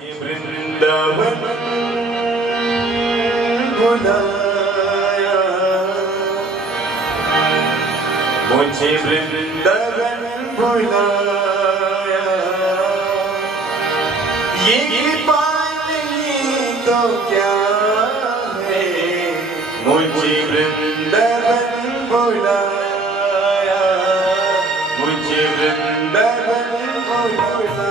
वृंदावन बुलाया, मुझे वृंदावन बुलाया, ये कृपा नहीं तो क्या है, मुझे वृंदावन बुलाया, मुझे वृंदावन बुलाया।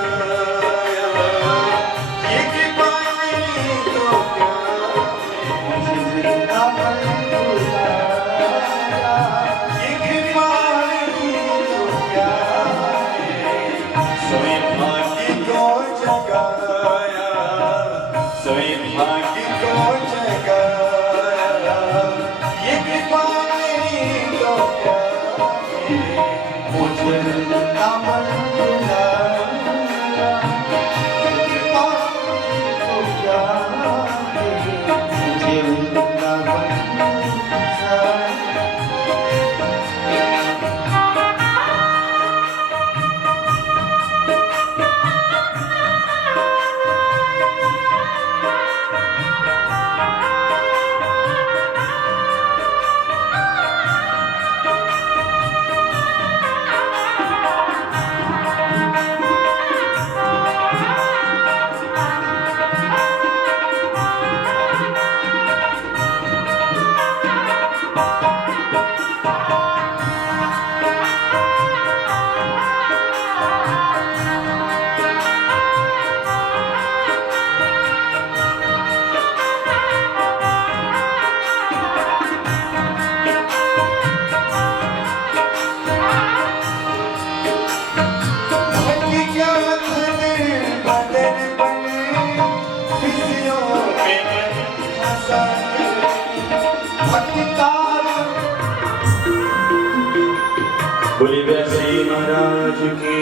बोलिए व्यासी महाराज की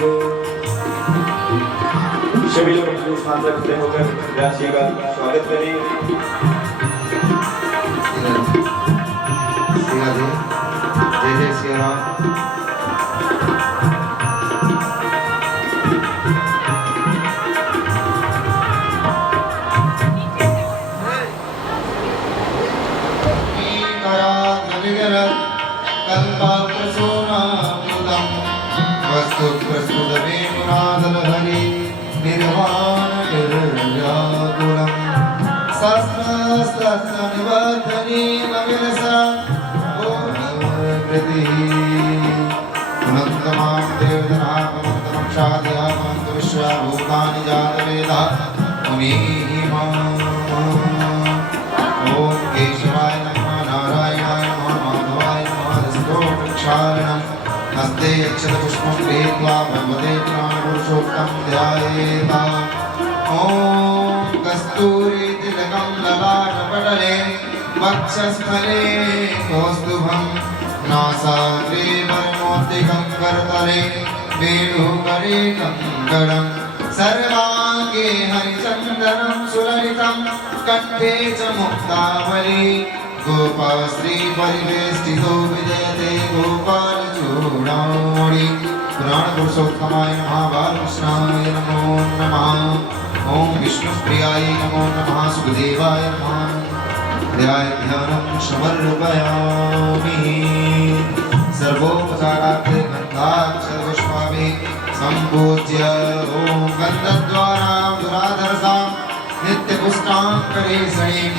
जय। सभी लोग अपने स्थान पर खड़े होकर व्यासी का स्वागत करें। जय जय श्री राम। हरि निर्वाण निर्व्याकुलम् सहस्रनिवर्धनी अनन्तमां देवतनामनन्तमं शादयामन्त विश्वभूतानि जातवेदा मुनिः ॐ केशवाय नमः नारायणाय नमः माधवाय नमः स्तोत्रक्षालनम् हस्ते अक्षतपुष्पं गृहीत्वा भगवते पुराणपुरुषोक्तं ध्यायेत्। ॐ कस्तूरीतिलकं ललाटपटले वक्षस्थले कौस्तुभं नासाग्रे वरनोत्तिकं करतले वेणुकरे कङ्कणं सर्वाङ्गे हरिचन्दनं सुललितं कण्ठे च मुक्तावली गोपाश्री परिवेष्टितो विजयते गोपालचूडामणि। पुराणपुरुषोत्तमाय नमः बालकृष्णाय नमो नमः। ॐ विष्णुप्रियाय नमो नमः। सुखदेवाय नमः। ध्यानं समर्पयामि। सर्वोपचारार्थे गन्धाक्षरपुष्पाभिः सम्पूज्य ॐ गन्धद्वारा दुराधरसां नित्यपुष्टाङ्करेषणीम्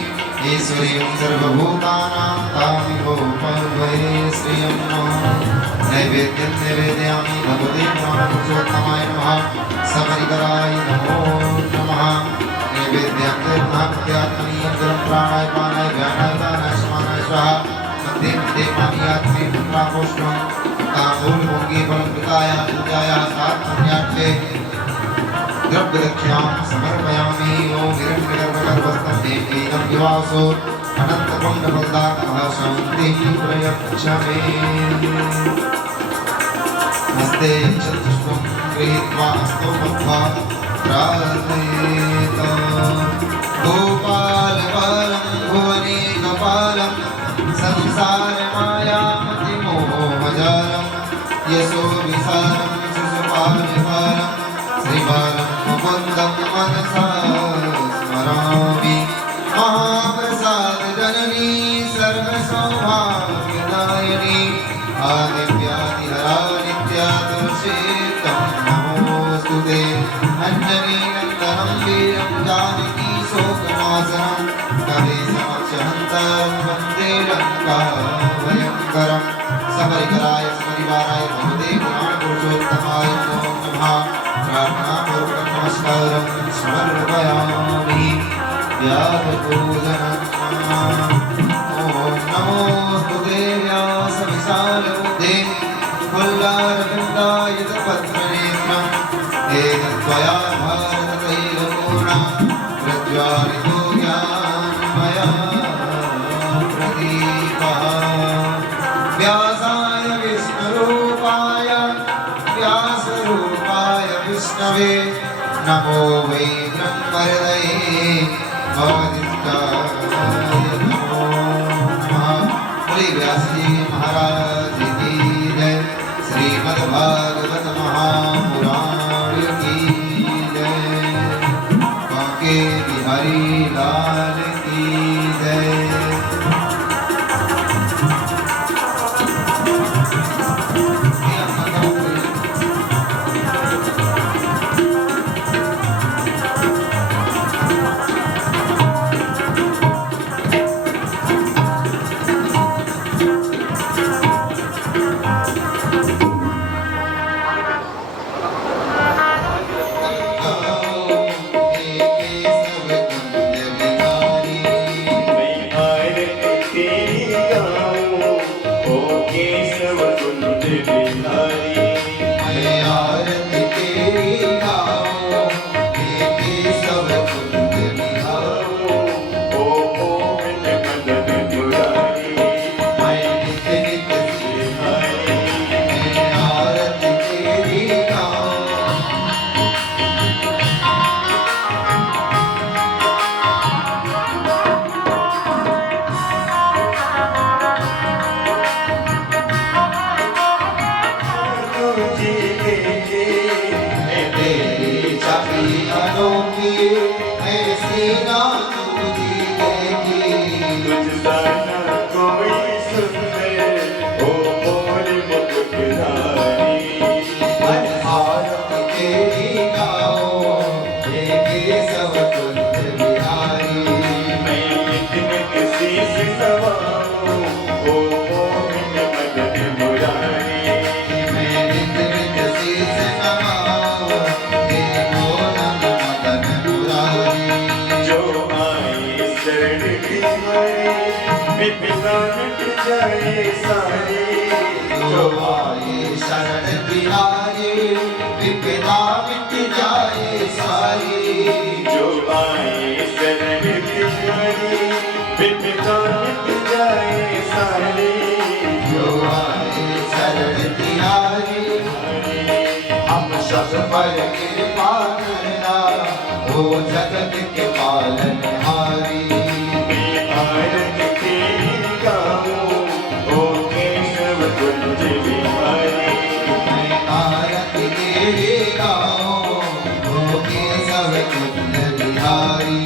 ईश्वरीं सर्वभूतानां तामिहो पर्वये श्रियं नैवेद्यं निवेदयामि भगवते पुराणपुरुषोत्तमाय नमः। समरिकराय नमो नमः। नैवेद्यं तीर्थात्मनीयं जलं प्राणाय पानाय व्यानाय दानाय समानाय स्वाहा। मध्ये मध्ये पानीयात्मे पुत्रापोष्णं ताम्बूलभोगे फलं पिताय पूजाय सात्मन्याट्ये द्रव्यदक्षिणां समर्पयामि। ॐ हिरण्यगर्भगर्भस्थं देवीनं विवासो अनन्तकुण्डफलदातः शान्तिः प्रयच्छमे। हस्ते चतुष्पं गृहीत्वा हस्तौ बद्ध्वा प्रार्थयेत्। गोपालपालं भुवनेकपालं संसारमायामतिमोहजालं यशोविसारं शिशुपालपालं श्रीबालं मुकुन्दं मनसा स्मरामि महाप्रसाद जननी सर्वसौभाग्यदायिनी आदिव्याधिहरा नित्या तुलसीतं नमोऽस्तुते अञ्जनीनन्दनं वीरं जानकी शोकनाशनं कविसमक्षहन्तारं वन्दे लङ्काभयङ्करं सबरिकराय सपरिवाराय भगवते पुराणपुरुषोत्तमाय नमो नमः प्रार्थनापूर्वकं नमस्कारं समर्पयामि व्यासपूजनं ॐ नमोऽस्तुते व्यासविशालबुद्धे फुल्लारविन्दायतपत्रनेत्रं तेन त्वया भारततैलपूर्णं प्रज्वालितो ज्ञानमया प्रदीपः व्यासाय विष्णुरूपाय व्यासरूपाय विष्णवे नमो वै ब्रह्महृदये भवदिष्टाय नमो नमः बोले व्यास जी महाराज की जय श्रीमद्भागवत महापुराण की जय बांके बिहारी लाल की जय जगत के पालनहारी आरती तेरी गाओ ओ केशव कुंज बिहारी आरती तेरी गाओ ओ केशव कुंज बिहारी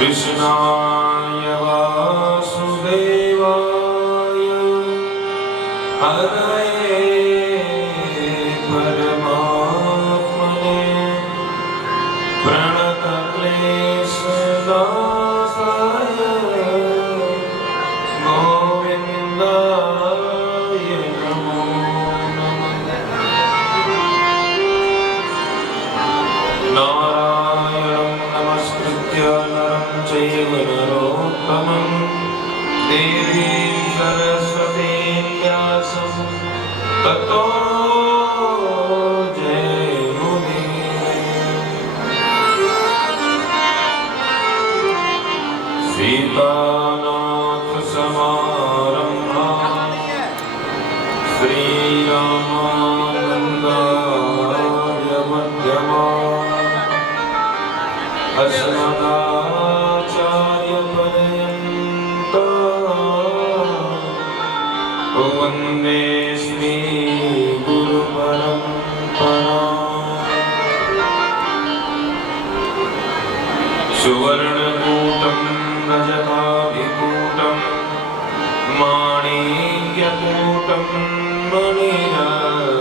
कृष्णाय वासुदेवाय हरये परमात्मने मासं ततो जयमुदीरये सीतानाथ समारम्भा श्रीरामानन्दाय मध्यमा अस्मदाचार्यपर्यन्ता वन्दे श्रीगुरुपरम्परा सुवर्णकूटं रजताभिकूटं माणिक्यकूटं मणिरत्नकूटम्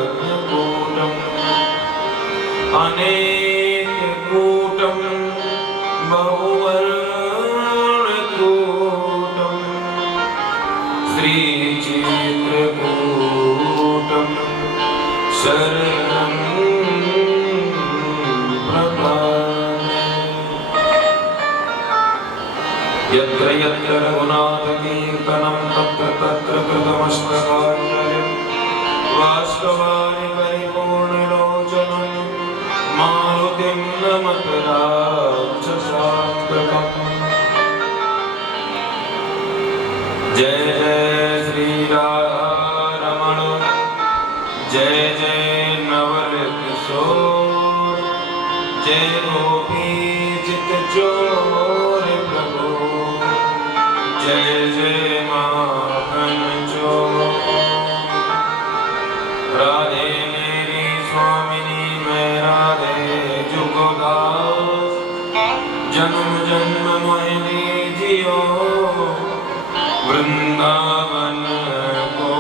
अनेककूटं बहुवर्णकूटं श्रीचित्रकूटं शरणं प्रपद्ये यत्र यत्र रघुनाथकीर्तनं तत्र तत्र कृतमस्तकाञ्जलिं वास्तवानि परिपूर्णलोचनं मारुतिं नमत राक्षसात्मकम् जय जय श्री राधारमण जय जय नवल किशोर जय गोपी चित चोर प्रभु जय जय माखन चोर राधे मेरी स्वामिनी मैं राधे जुगदास जन्म जन्म मोहि लीजियो वृंदावन को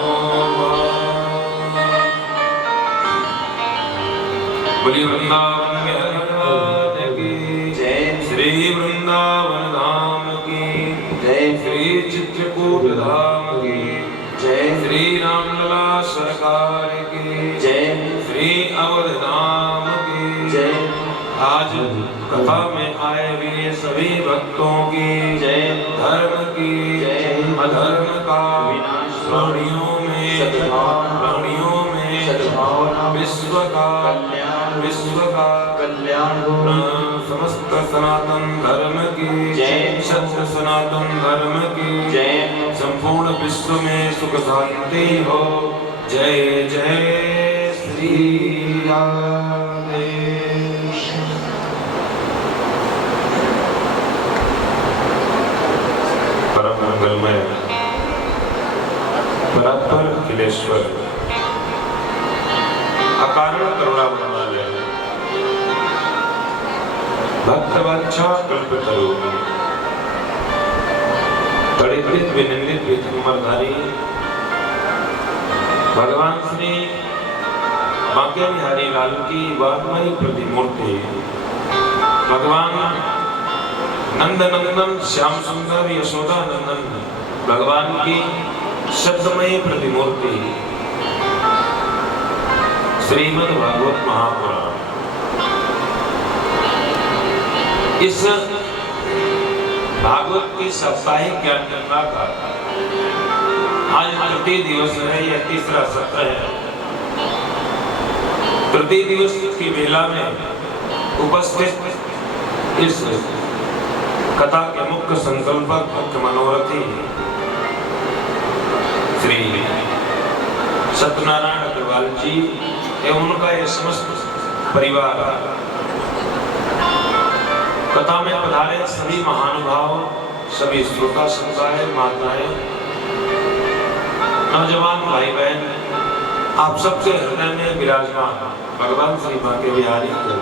बोली वृंदावन बिहार की जय श्री वृंदावन धाम की जय श्री चित्रकूट धाम की जय श्री रामलला सरकार की जय श्री अवध धाम की जय आज कथा में आए हुए सभी भक्तों की जय धर्म की जय अधर्म का विनाश प्राणियों में सद्भावना विश्व का कल्याण समस्त सनातन धर्म की जय सत्य सनातन धर्म की जय संपूर्ण विश्व में सुख शांति हो जय जय श्री राधे परम मंगलमय परात्पर अखिलेश्वर अकारण करुणा बनाले भक्त वांछा कल्पतरु तड़ित विनिंदित विधर्मधारी भगवान श्री बांके बिहारी लाल की वाग्मयी प्रतिमूर्ति भगवान नंद नंदन श्याम सुंदर यशोदा नंदन भगवान की शब्दमयी प्रतिमूर्ति श्रीमद् भागवत महापुराण इस भागवत की साप्ताहिक ज्ञान गंगा का आज तृतीय दिवस है, यह तीसरा सत्र है। तृतीय दिवस की मेला में उपस्थित इस कथा के मुख्य संकल्पक मुख्य मनोरथी श्री सत्यनारायण अग्रवाल जी एवं उनका यह समस्त परिवार, कथा में पधारे सभी महानुभाव, सभी श्रोता संकाय, माताएं, नौजवान भाई बहन, आप सबके हृदय में विराजमान भगवान श्री बांके बिहारी को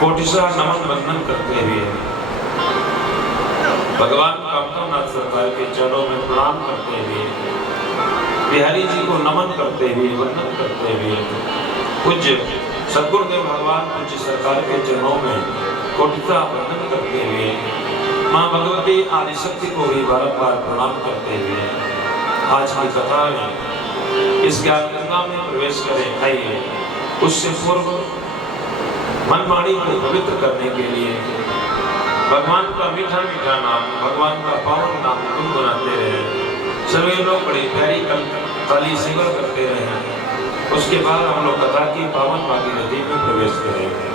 कोटिशा नमन वंदन करते हुए भगवान कामनाथ सरकार के चरणों में प्रणाम करते हुए बिहारी जी को नमन करते हुए वंदन करते हुए पूज्य सद्गुरुदेव भगवान पूज्य सरकार के चरणों में कोटिशा वंदन करते हुए मां भगवती आदिशक्ति को भी बारंबार प्रणाम करते हुए आज की कथा में इस ज्ञान गंगा में प्रवेश करें। आइए उससे पूर्व मन वाणी को पवित्र करने के लिए भगवान का मीठा मीठा नाम, भगवान का पावन नाम गुनगुनाते रहे। सभी लोग बड़ी प्यारी काली सेवा करते रहे। उसके बाद हम लोग कथा की पावन भागीरथी में प्रवेश करेंगे।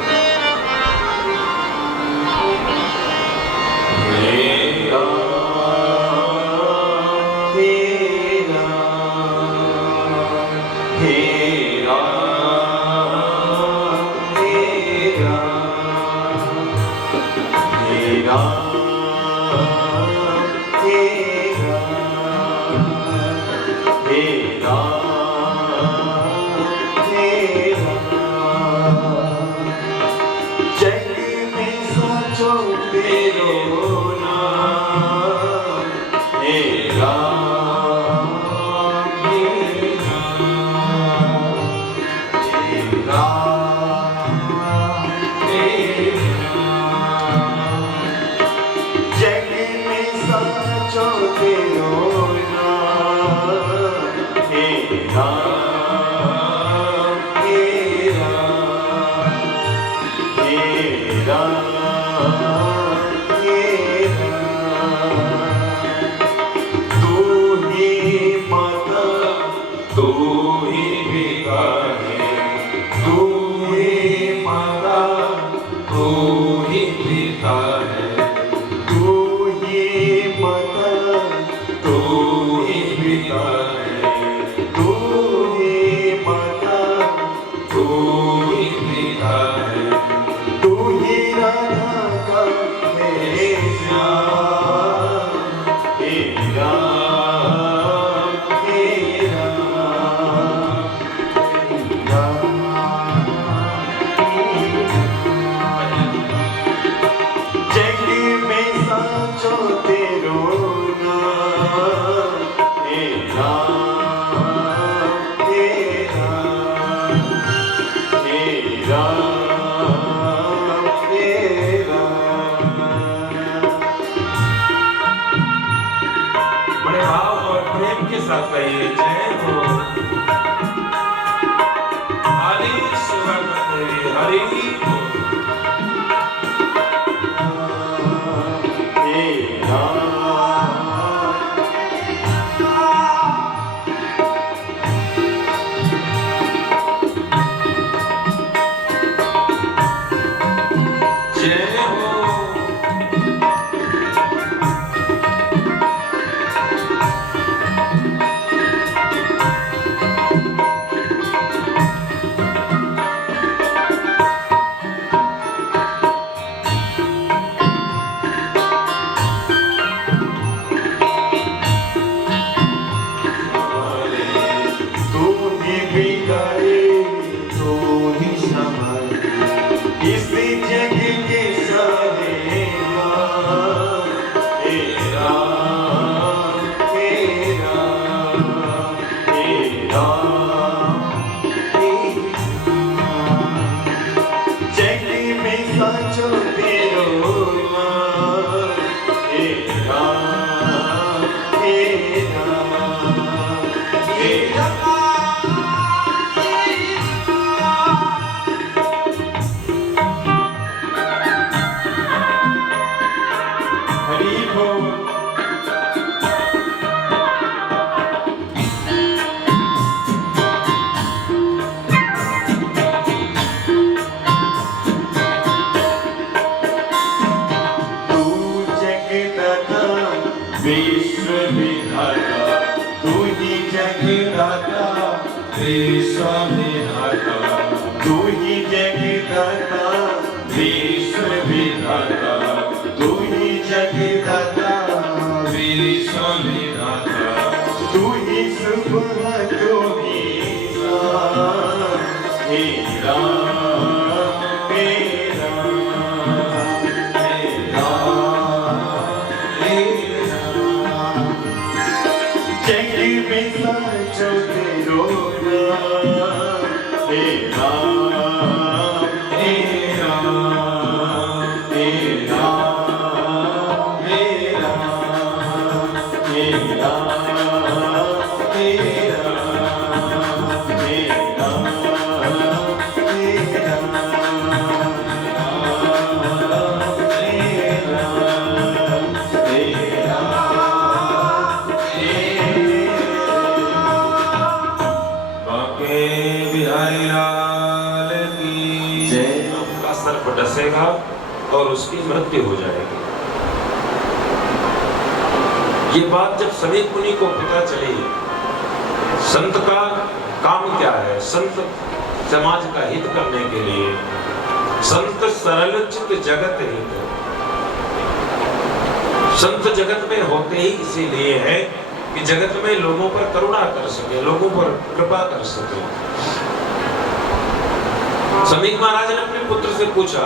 बिहारी लाल की जय। आपका सर्प डसेगा और उसकी मृत्यु हो जाएगी। ये बात जब समीक मुनि को पता चली, संत का काम क्या है? संत समाज का हित करने के लिए, संत सरल चित जगत हित। संत जगत में होते ही इसीलिए है कि जगत में लोगों पर करुणा कर सके, लोगों पर कृपा कर सके। समीक महाराज ने अपने पुत्र से पूछा,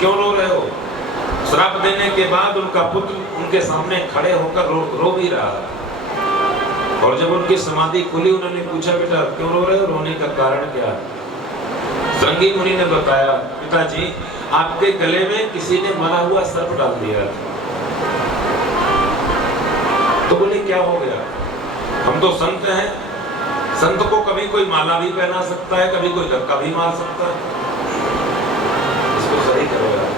क्यों रो रहे हो? श्राप देने के बाद उनका पुत्र उनके सामने खड़े होकर रो भी रहा। और जब उनकी समाधि खुली, उन्होंने पूछा, बेटा क्यों रो रहे हो? रोने का कारण क्या? श्रृंगी मुनि ने बताया, पिताजी आपके गले में किसी ने मरा हुआ सर्प डाल दिया। तो बोले क्या हो गया? हम तो संत हैं, संत को कभी कोई माला भी पहना सकता है, कभी कोई धक्का भी मार सकता है। इसको सही करो यार।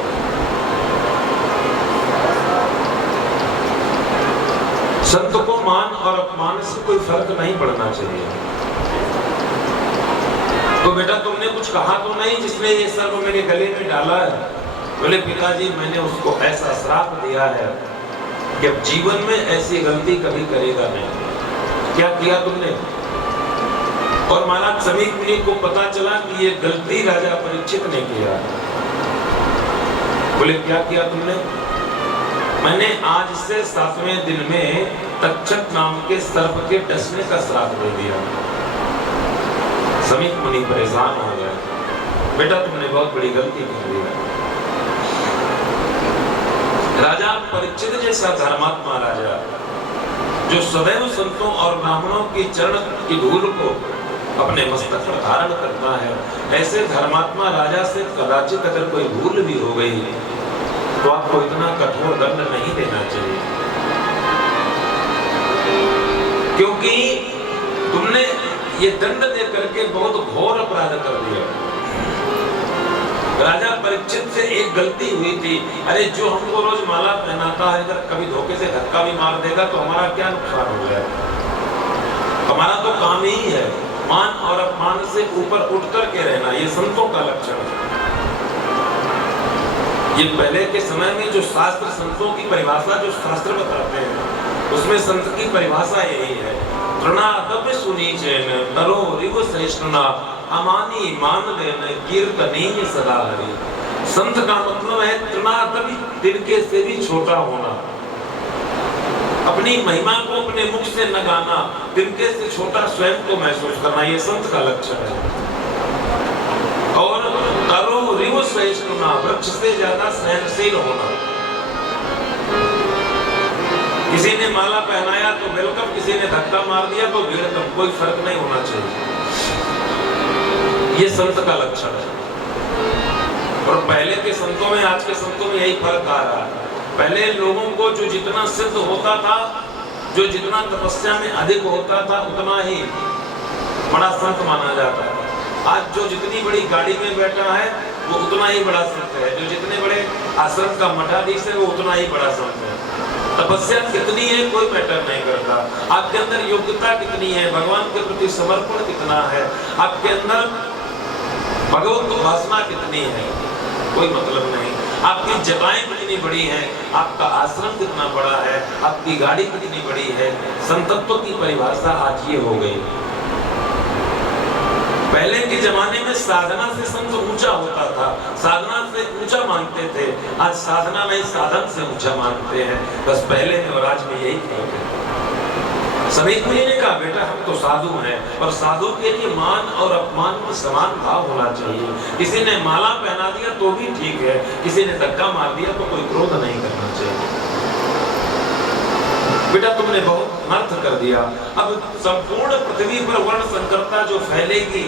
संत को मान और अपमान से कोई फर्क नहीं पड़ना चाहिए। तो बेटा तुमने कुछ कहा तो नहीं जिसने ये सर्प मेरे गले में डाला है? बोले पिताजी मैंने उसको ऐसा श्राप दिया है कि अब जीवन में ऐसी गलती कभी करेगा नहीं। क्या किया तुमने? और महाराज समीक मुनि को पता चला कि ये गलती राजा परीक्षित ने किया। बोले क्या किया तुमने? मैंने आज से 7वें दिन में तक्षक नाम के सर्प के डसने का श्राप दे दिया। समीक मुनि परेशान हो गए, बेटा तुमने बहुत बड़ी गलती कर दी। राजा परीक्षित जैसा धर्मात्मा राजा, जो सदैव संतों और ब्राह्मणों की चरण की धूल को अपने मस्तक पर धारण करता है, ऐसे धर्मात्मा राजा से कदाचित अगर कोई भूल भी हो गई तो आपको इतना कठोर दंड नहीं देना चाहिए, क्योंकि तुमने ये दंड दे करके बहुत घोर अपराध कर दिया। राजा परीक्षित से एक गलती हुई थी, अरे जो हमको रोज माला पहनाता है अगर कभी धोखे से धक्का भी मार देगा तो हमारा क्या नुकसान हो गया? हमारा तो काम ही है मान और अपमान से ऊपर उठ कर के रहना, ये संतों का लक्षण है। ये पहले के समय में जो शास्त्र संतों की परिभाषा जो शास्त्र बताते हैं उसमें संत की परिभाषा यही है, तृणातप सुनीचेन तरो रिव सहिष्णुना अमानी मान देन कीर्तनीय सदा हरि। संत का मतलब है तृणातप, तिनके से भी छोटा होना, अपनी महिमा को अपने मुख से न गाना, तिनके से छोटा स्वयं को महसूस करना, ये संत का लक्षण है। और तरो रिव सहिष्णुना, वृक्ष से ज्यादा सहनशील होना। किसी ने माला पहनाया तो वेलकम, किसी ने धक्का मार दिया तो वेलकम, कोई फर्क नहीं होना चाहिए, ये संत का लक्षण है। और पहले के संतों में आज के संतों में यही फर्क आ रहा है। पहले लोगों को जो जितना सिद्ध होता था, जो जितना तपस्या में अधिक होता था उतना ही बड़ा संत माना जाता है। आज जो जितनी बड़ी गाड़ी में बैठा है वो उतना ही बड़ा संत है, जो जितने बड़े आश्रम का मठाधीश है वो उतना ही बड़ा संत है। तपस्या कितनी है कोई मैटर नहीं करता, आपके अंदर योग्यता कितनी है, भगवान के प्रति समर्पण कितना है, आपके अंदर भगवत उपासना कितनी है, कोई मतलब नहीं। आपकी जटाएं कितनी बड़ी हैं, आपका आश्रम कितना बड़ा है, आपकी गाड़ी कितनी बड़ी है, संतत्व की परिभाषा आज ये हो गई। पहले के जमाने में साधना से संत ऊंचा होता था, साधना से ऊंचा मानते थे, आज साधना नहीं साधन से ऊंचा मानते हैं। बस पहले में और आज में यही फर्क है। समीक मुनि ने कहा बेटा हम तो साधु हैं, और साधु के लिए मान और अपमान में समान भाव होना चाहिए। किसी ने माला पहना दिया तो भी ठीक है, किसी ने धक्का मार दिया तो कोई क्रोध नहीं करना चाहिए। बेटा तुमने बहुत अनर्थ कर दिया, अब संपूर्ण पृथ्वी पर वर्ण संकरता जो फैलेगी,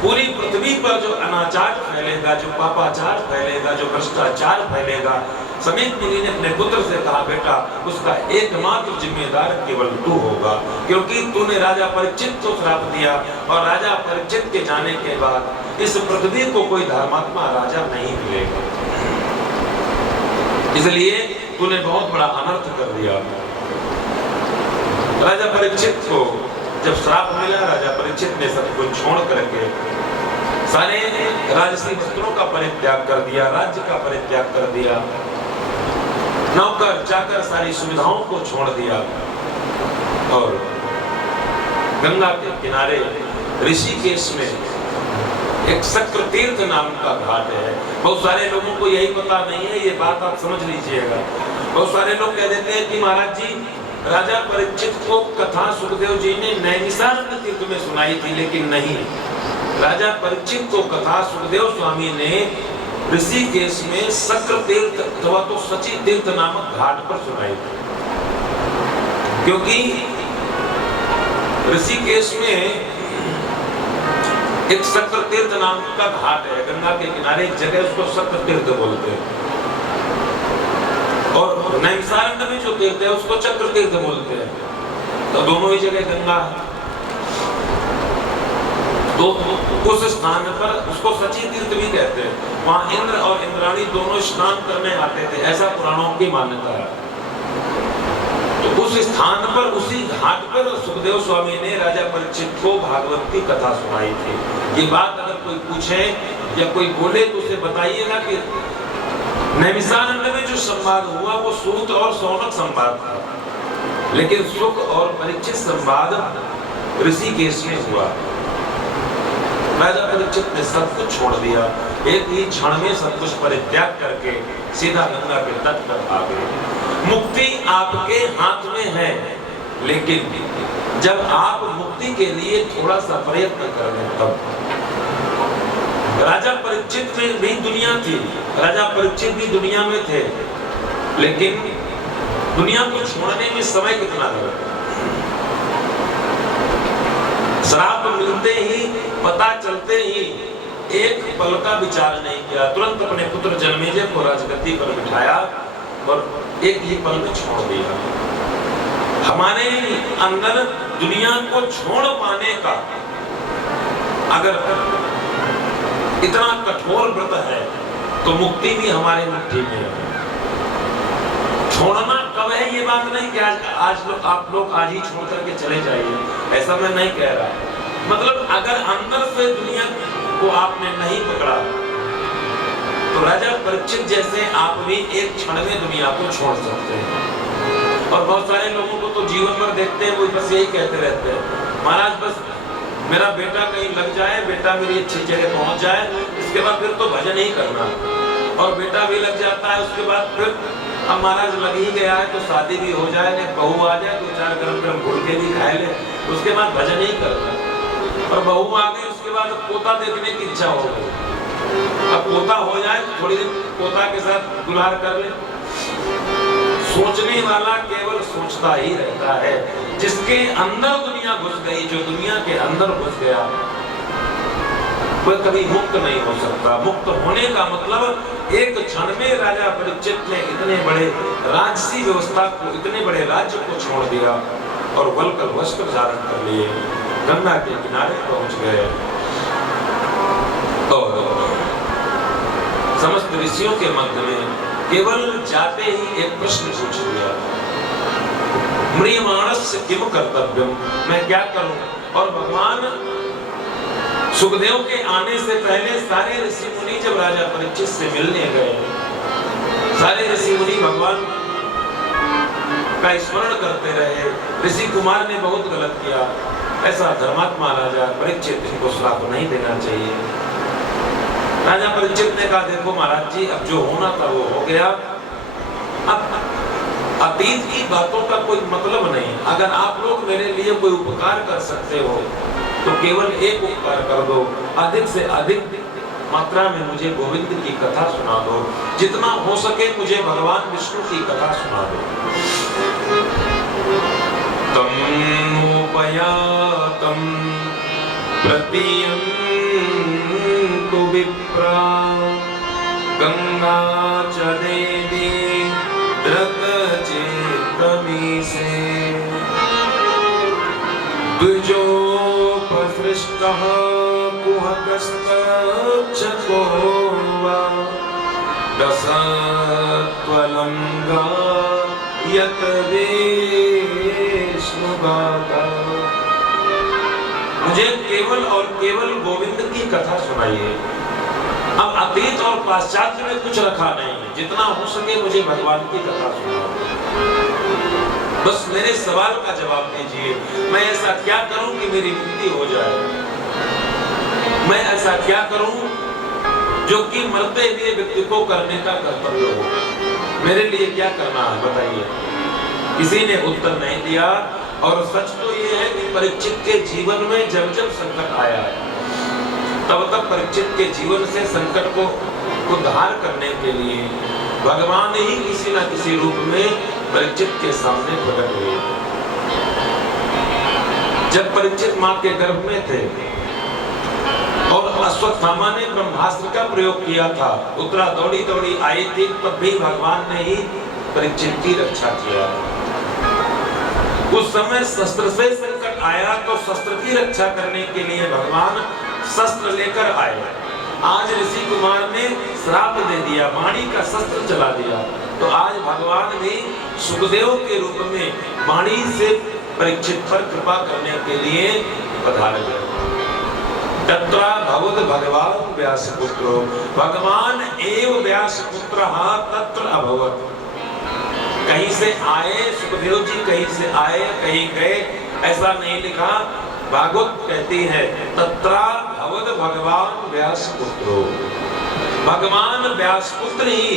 पूरी पृथ्वी पर जो अनाचार फैलेगा, जो पापाचार फैलेगा, जो भ्रष्टाचार फैलेगा, समीक मुनि ने अपने पुत्र से कहा बेटा उसका एकमात्र जिम्मेदार केवल तू होगा, क्योंकि तूने राजा परीक्षित को श्राप दिया और राजा परीक्षित के जाने के बाद इस पृथ्वी को कोई धर्मात्मा राजा नहीं मिलेगा, इसलिए तूने बहुत बड़ा अनर्थ कर दिया। राजा परीक्षित को जब श्राप मिला, राजा परीक्षित ने सब कुछ छोड़ करके सारे राजसी वस्त्रों का परित्याग कर दिया, राज्य का परित्याग कर दिया, नौकर चाकर सारी सुविधाओं को छोड़ दिया और गंगा के किनारे ऋषिकेश में एक शक्र तीर्थ नाम का घाट है। बहुत सारे लोगों को यही पता नहीं है, ये बात आप समझ लीजिएगा। बहुत सारे लोग कह देते हैं कि महाराज जी राजा परीक्षित को कथा सुखदेव जी ने नैमिषारण्य तीर्थ में सुनाई थी, लेकिन नहीं, राजा परीक्षित को कथा सुखदेव स्वामी ने ऋषिकेश में शक्र तीर्थ अथवा तो सची तीर्थ नामक घाट पर सुनाई थी। क्योंकि ऋषिकेश में एक शक्र तीर्थ नाम का घाट है, गंगा के किनारे एक जगह, उसको शक्र तीर्थ बोलते हैं, और नैमिषारण्य में जो तीर्थ है उसको चक्र तीर्थ बोलते हैं। तो दोनों ही जगह गंगा है, तो उस स्थान पर उसको सची तीर्थ भी कहते हैं। वहां इंद्र और इंद्राणी दोनों स्नान करने आते थे, ऐसा पुराणों की मान्यता है। तो उस स्थान पर, उसी घाट पर सुखदेव स्वामी ने राजा परीक्षित को भागवत की कथा सुनाई थी। ये बात अगर कोई पूछे या कोई बोले तो उसे बताइएगा कि नैमिषारण्य में जो संवाद हुआ वो सूत और सौनक संवाद था, लेकिन सुख और परीक्षित संवाद ऋषिकेश में हुआ। राजा परीक्षित ने सब कुछ छोड़ दिया, एक ही क्षण में सब कुछ परित्याग करके सीधा गंगा के तट पर आ गए। मुक्ति आपके हाथ में है, लेकिन जब आप मुक्ति के लिए थोड़ा सा प्रयत्न कर लें तब। राजा परीक्षित में भी दुनिया थी, राजा परीक्षित भी दुनिया में थे, लेकिन दुनिया को छोड़ने में समय कितना लगा। श्राप मिलते ही, पता चलते ही एक पल का विचार नहीं किया, तुरंत अपने पुत्र जन्मेजय को राजगद्दी पर बिठाया और एक ही पल में छोड़ दिया। हमारे अंदर दुनिया को छोड़ पाने का अगर इतना कठोर व्रत है तो मुक्ति भी हमारे मुट्ठी में है। छोड़ना कब है ये बात नहीं कि आप लोग आज ही छोड़ करके चले जाइए, ऐसा मैं नहीं कह रहा। मतलब अगर अंदर से दुनिया को आपने नहीं पकड़ा तो राजा परीक्षित जैसे आप भी एक क्षण में दुनिया को छोड़ सकते हैं। और बहुत सारे लोगों को तो जीवन भर देखते हैं, वो बस यही कहते रहते हैं, महाराज बस मेरा बेटा कहीं लग जाए, बेटा मेरी अच्छी जगह पहुंच जाए, इसके बाद फिर तो भजन ही करना। और बेटा भी लग जाता है, उसके बाद फिर अब महाराज लग ही गया है तो शादी भी हो जाए, बहू आ जाए तो 4 गरम गरम घुलके भी खा ले, उसके बाद भजन ही करता। और बहू आ गई, उसके बाद पोता देखने की इच्छा हो गई, अब पोता हो जाए तो थोड़ी देर पोता के साथ दुलार कर ले। सोचने वाला केवल सोचता ही रहता है, जिसके अंदर दुनिया घुस गई, जो दुनिया के अंदर घुस गया, वह कभी मुक्त नहीं हो सकता। मुक्त होने का मतलब एक क्षण में राजा परीक्षित ने इतने बड़े राजसी व्यवस्था को, इतने बड़े राज्य को छोड़ दिया और वलकर वस्त्र धारण कर लिए, गंगा के किनारे पहुंच गए और समस्त ऋषियों के मध्य में केवल जाते ही एक प्रश्न पूछ लिया, म्रियमाणस्य किम कर्तव्यम, मैं क्या करूं। और भगवान सुखदेव के आने से पहले सारे ऋषि मुनि जब राजा परीक्षित से मिलने गए, सारे ऋषि मुनि भगवान का स्मरण करते रहे, ऋषि कुमार ने बहुत गलत किया, ऐसा धर्मात्मा राजा परीक्षित को श्राप नहीं देना चाहिए। राजा परीक्षित ने कहा, देखो महाराज जी, अब जो होना था वो हो गया, अब अतीत की बातों का कोई मतलब नहीं। अगर आप लोग मेरे लिए कोई उपकार कर सकते हो तो केवल एक उपकार कर दो, अधिक से अधिक मात्रा में मुझे गोविंद की कथा सुना दो, जितना हो सके मुझे भगवान विष्णु की कथा सुना दो। तमुपयातं प्रतीयन्तु विप्रा गंगा च देवी द्रतचेतमीसे द्विजोपसृष्टः कुहकस्तच्छको वा दशत्वलङ्गा यत विष्णुगाता। मुझे केवल और केवल गोविंद की कथा सुनाइए। अब अतीत और पाश्चात्य में कुछ रखा नहीं है, जितना हो सके मुझे भगवान की कथा सुनाओ। बस मेरे सवाल का जवाब दीजिए, मैं ऐसा क्या करूं कि मेरी मुक्ति हो जाए? मैं ऐसा क्या करूं जो कि मरते हुए व्यक्ति को करने का कर्तव्य हो? मेरे लिए क्या करना है बताइए? किसी ने उत्तर नहीं दिया। और सच तो ये है कि परीक्षित के जीवन में जब जब संकट आया है, तब तब परीक्षित के जीवन से संकट को उद्धार करने के लिए भगवान ही किसी न किसी रूप में परीक्षित के सामने प्रकट हुए। जब परीक्षित मां के गर्भ में थे और अश्वत्थामा ने ब्रह्मास्त्र का प्रयोग किया था, उत्तरा दौड़ी दौड़ी आई थी, तब भी भगवान ने ही परीक्षित की रक्षा किया। उस समय शस्त्र से संकट आया तो शस्त्र की रक्षा करने के लिए भगवान शस्त्र लेकर आए। आज ऋषि कुमार ने श्राप दे दिया, वाणी का शस्त्र चला दिया, तो आज भगवान भी सुखदेव के रूप में वाणी से परीक्षित पर कृपा करने के लिए पधार गए। तत्रा भवद भगवान व्यासपुत्रो, भगवान एव व्यासपुत्रः तत्र अभवत्। कहीं से आए सुखदेव जी, कहीं से आए कहीं गए, ऐसा नहीं लिखा। भागवत कहती है तत्रा भवद भगवान व्यासपुत्रो, भगवान व्यासपुत्र ही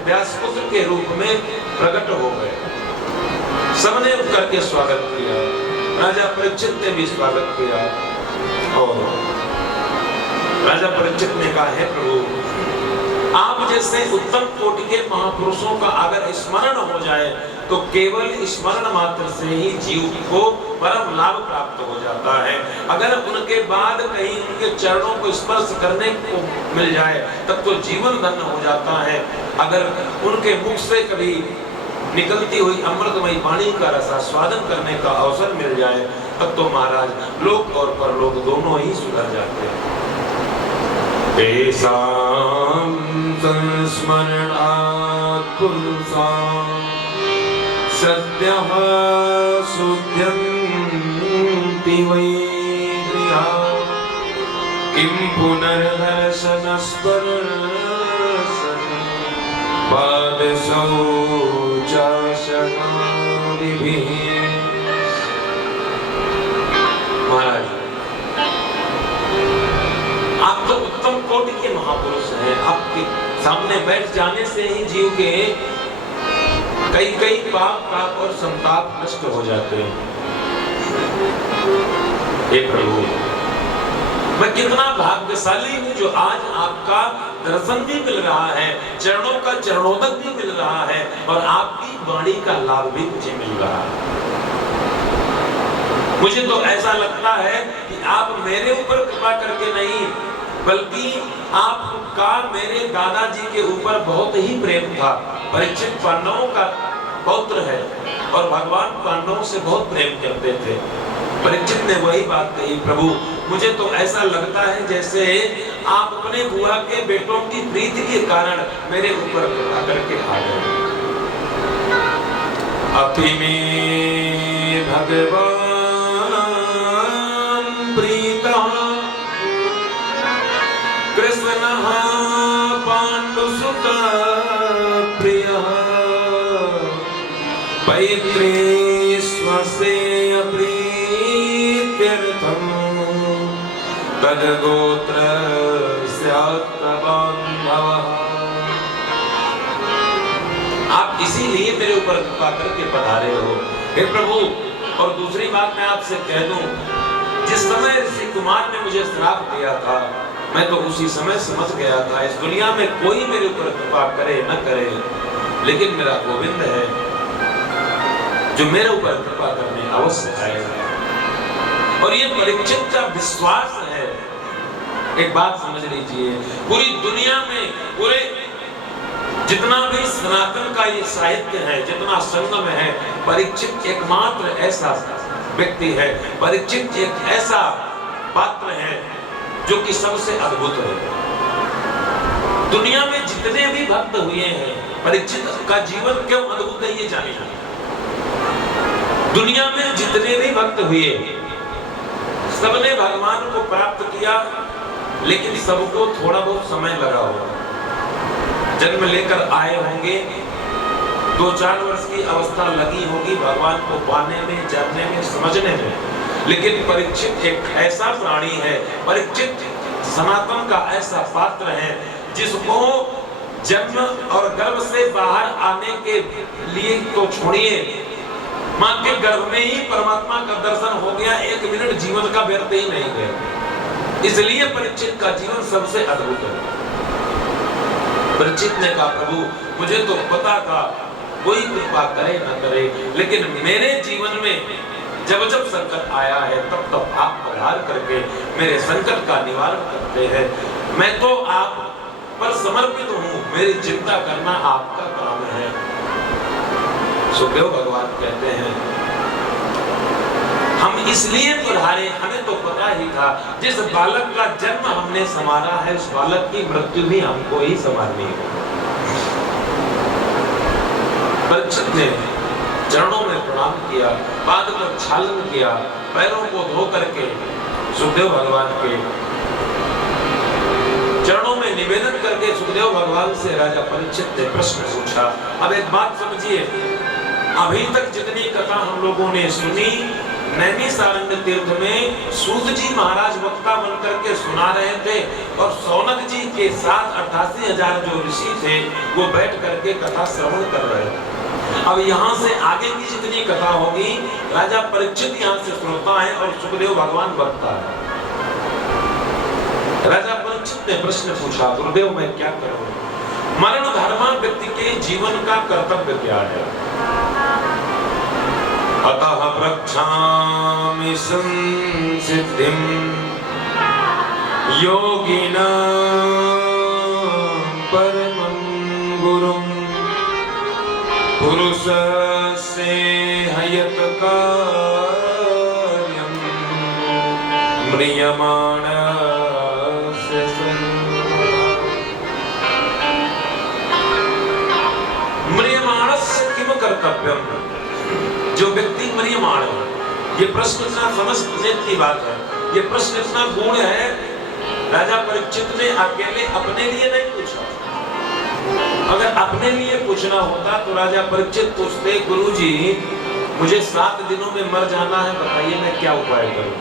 व्यासपुत्र के रूप में प्रकट हो गए। सबने उठ करके स्वागत किया, राजा परीक्षित ने भी स्वागत किया। और राजा परीक्षित ने कहा, है प्रभु, आप जैसे उत्तम कोटि के महापुरुषों का अगर स्मरण हो जाए तो केवल स्मरण मात्र से ही जीव को परम लाभ प्राप्त हो जाता है। अगर उनके बाद कहीं उनके चरणों को स्पर्श करने को मिल जाए तब तो जीवन धन्य हो जाता है। अगर उनके मुख से कभी निकलती हुई अमृतमयी वाणी का रसास्वादन करने का अवसर मिल जाए तब तो महाराज लोक और परलोक दोनों ही सुधर जाते हैं। तेषां संस्मरणात् पुंसां सद्यः शुद्ध्यन्ति वै गृहाः, किं पुनर्दर्शनस्पर्शनं पादशौचाशनादिभिः। महाराज, आप तो उत्तम कोटि के महापुरुष हैं, आपके सामने बैठ जाने से ही जीव के कई पाप और संताप नष्ट हो जाते हैं। हे प्रभु, मैं कितना भाग्यशाली हूँ जो आज आपका दर्शन भी मिल रहा है, चरणों का चरणोदक भी मिल रहा है और आपकी वाणी का लाभ भी मुझे मिल रहा है। मुझे तो ऐसा लगता है कि आप मेरे ऊपर कृपा करके नहीं, बल्कि आपका मेरे दादाजी के ऊपर बहुत ही प्रेम था। परीक्षित पांडवों का पौत्र है और भगवान पांडवों से बहुत प्रेम करते थे। परीक्षित ने वही बात कही, प्रभु मुझे तो ऐसा लगता है जैसे आप अपने बुआ के बेटों की प्रीति के कारण मेरे ऊपर कृपा करके आ गए। अपि में भगवान प्रीतः कृष्णः पाण्डुसुत प्रियः, पैत्री स्वस्य प्रीत्यर्थं तद्गोत्र स्यात् बान्धवः। आप इसीलिए मेरे ऊपर कृपा करके पधारे हो हे प्रभु। और दूसरी बात मैं आपसे कह दूं, जिस समय ऋषि कुमार ने मुझे श्राप दिया था मैं तो उसी समय समझ गया था इस दुनिया में कोई मेरे ऊपर कृपा करे न करे, लेकिन मेरा गोविंद है जो मेरे ऊपर कृपा करने अवश्य आएगा। और ये परीक्षित का विश्वास है। एक बात समझ लीजिए, पूरी दुनिया में पूरे जितना भी सनातन का ये साहित्य है, जितना संगम है, परीक्षित एकमात्र ऐसा व्यक्ति है, परीक्षित एक ऐसा पात्र है जो कि सबसे अद्भुत है। दुनिया में जितने भी भक्त हुए हैं, परीक्षित का जीवन क्यों अद्भुत है ये जानिए। दुनिया में जितने भी भक्त हुए सबने भगवान को प्राप्त किया, लेकिन सबको थोड़ा बहुत समय लगा होगा। जन्म लेकर आए होंगे, 2-4 वर्ष की अवस्था लगी होगी भगवान को पाने में, जानने में, समझने में। लेकिन परीक्षित एक ऐसा प्राणी है, परीक्षित सनातन का ऐसा पात्र है जिसको जन्म और गर्भ से बाहर आने के लिए तो छोड़िए, मां के गर्भ में ही परमात्मा का दर्शन हो गया। 1 मिनट जीवन का व्यर्थ ही नहीं गया। इसलिए परीक्षित का जीवन सबसे अद्भुत है। परीक्षित ने कहा, प्रभु मुझे तो पता था कोई कृपा करे न करे, लेकिन मेरे जीवन में जब जब संकट आया है तब तब आप पधार करके मेरे संकट का निवारण करते हैं। मैं तो आप पर समर्पित हूँ, मेरी चिंता करना आपका काम है। सुखदेव भगवान कहते हैं, हम इसलिए पधारे, हमें तो पता ही था जिस बालक का जन्म हमने संवारा है उस बालक की मृत्यु भी हमको ही संवारनी है। परीक्षित ने चरणों में प्रणाम किया, पाद पर छालन किया, पैरों को धो करके सुखदेव भगवान के चरणों में निवेदन करके सुखदेव भगवान से राजा परीक्षित ने प्रश्न पूछा। अब एक बात समझिए, अभी तक जितनी कथा हम लोगों ने सुनी, नैमिषारण्य तीर्थ में सूत जी महाराज वक्ता बनकर के सुना रहे थे और सौनक जी के साथ 88,000 जो ऋषि थे वो बैठ करके कथा श्रवण कर रहे थे। अब यहाँ से आगे की जितनी कथा होगी, राजा परीक्षित यहाँ से श्रोता है और सुखदेव भगवान वक्ता है। राजा परीक्षित ने प्रश्न पूछा, गुरुदेव मैं क्या करूं? मरण धर्मा व्यक्ति के जीवन का कर्तव्य क्या है? अतः प्रक्षामि संसिद्धिं योगिनां परमं गुरुं पुरुषस्य हयत कार्यं म्रियमाणस्य म्रियमाणस्य किम कर्तव्यम्? जो व्यक्ति म्रियमाण है, ये प्रश्न इतना समझने की बात है, ये प्रश्न इतना गूढ़ है। राजा परीक्षित ने अकेले अपने लिए नहीं पूछा। अगर अपने लिए पूछना होता तो राजा परीक्षित पूछते, गुरुजी मुझे 7 दिनों में मर जाना है, बताइए मैं क्या उपाय करूं?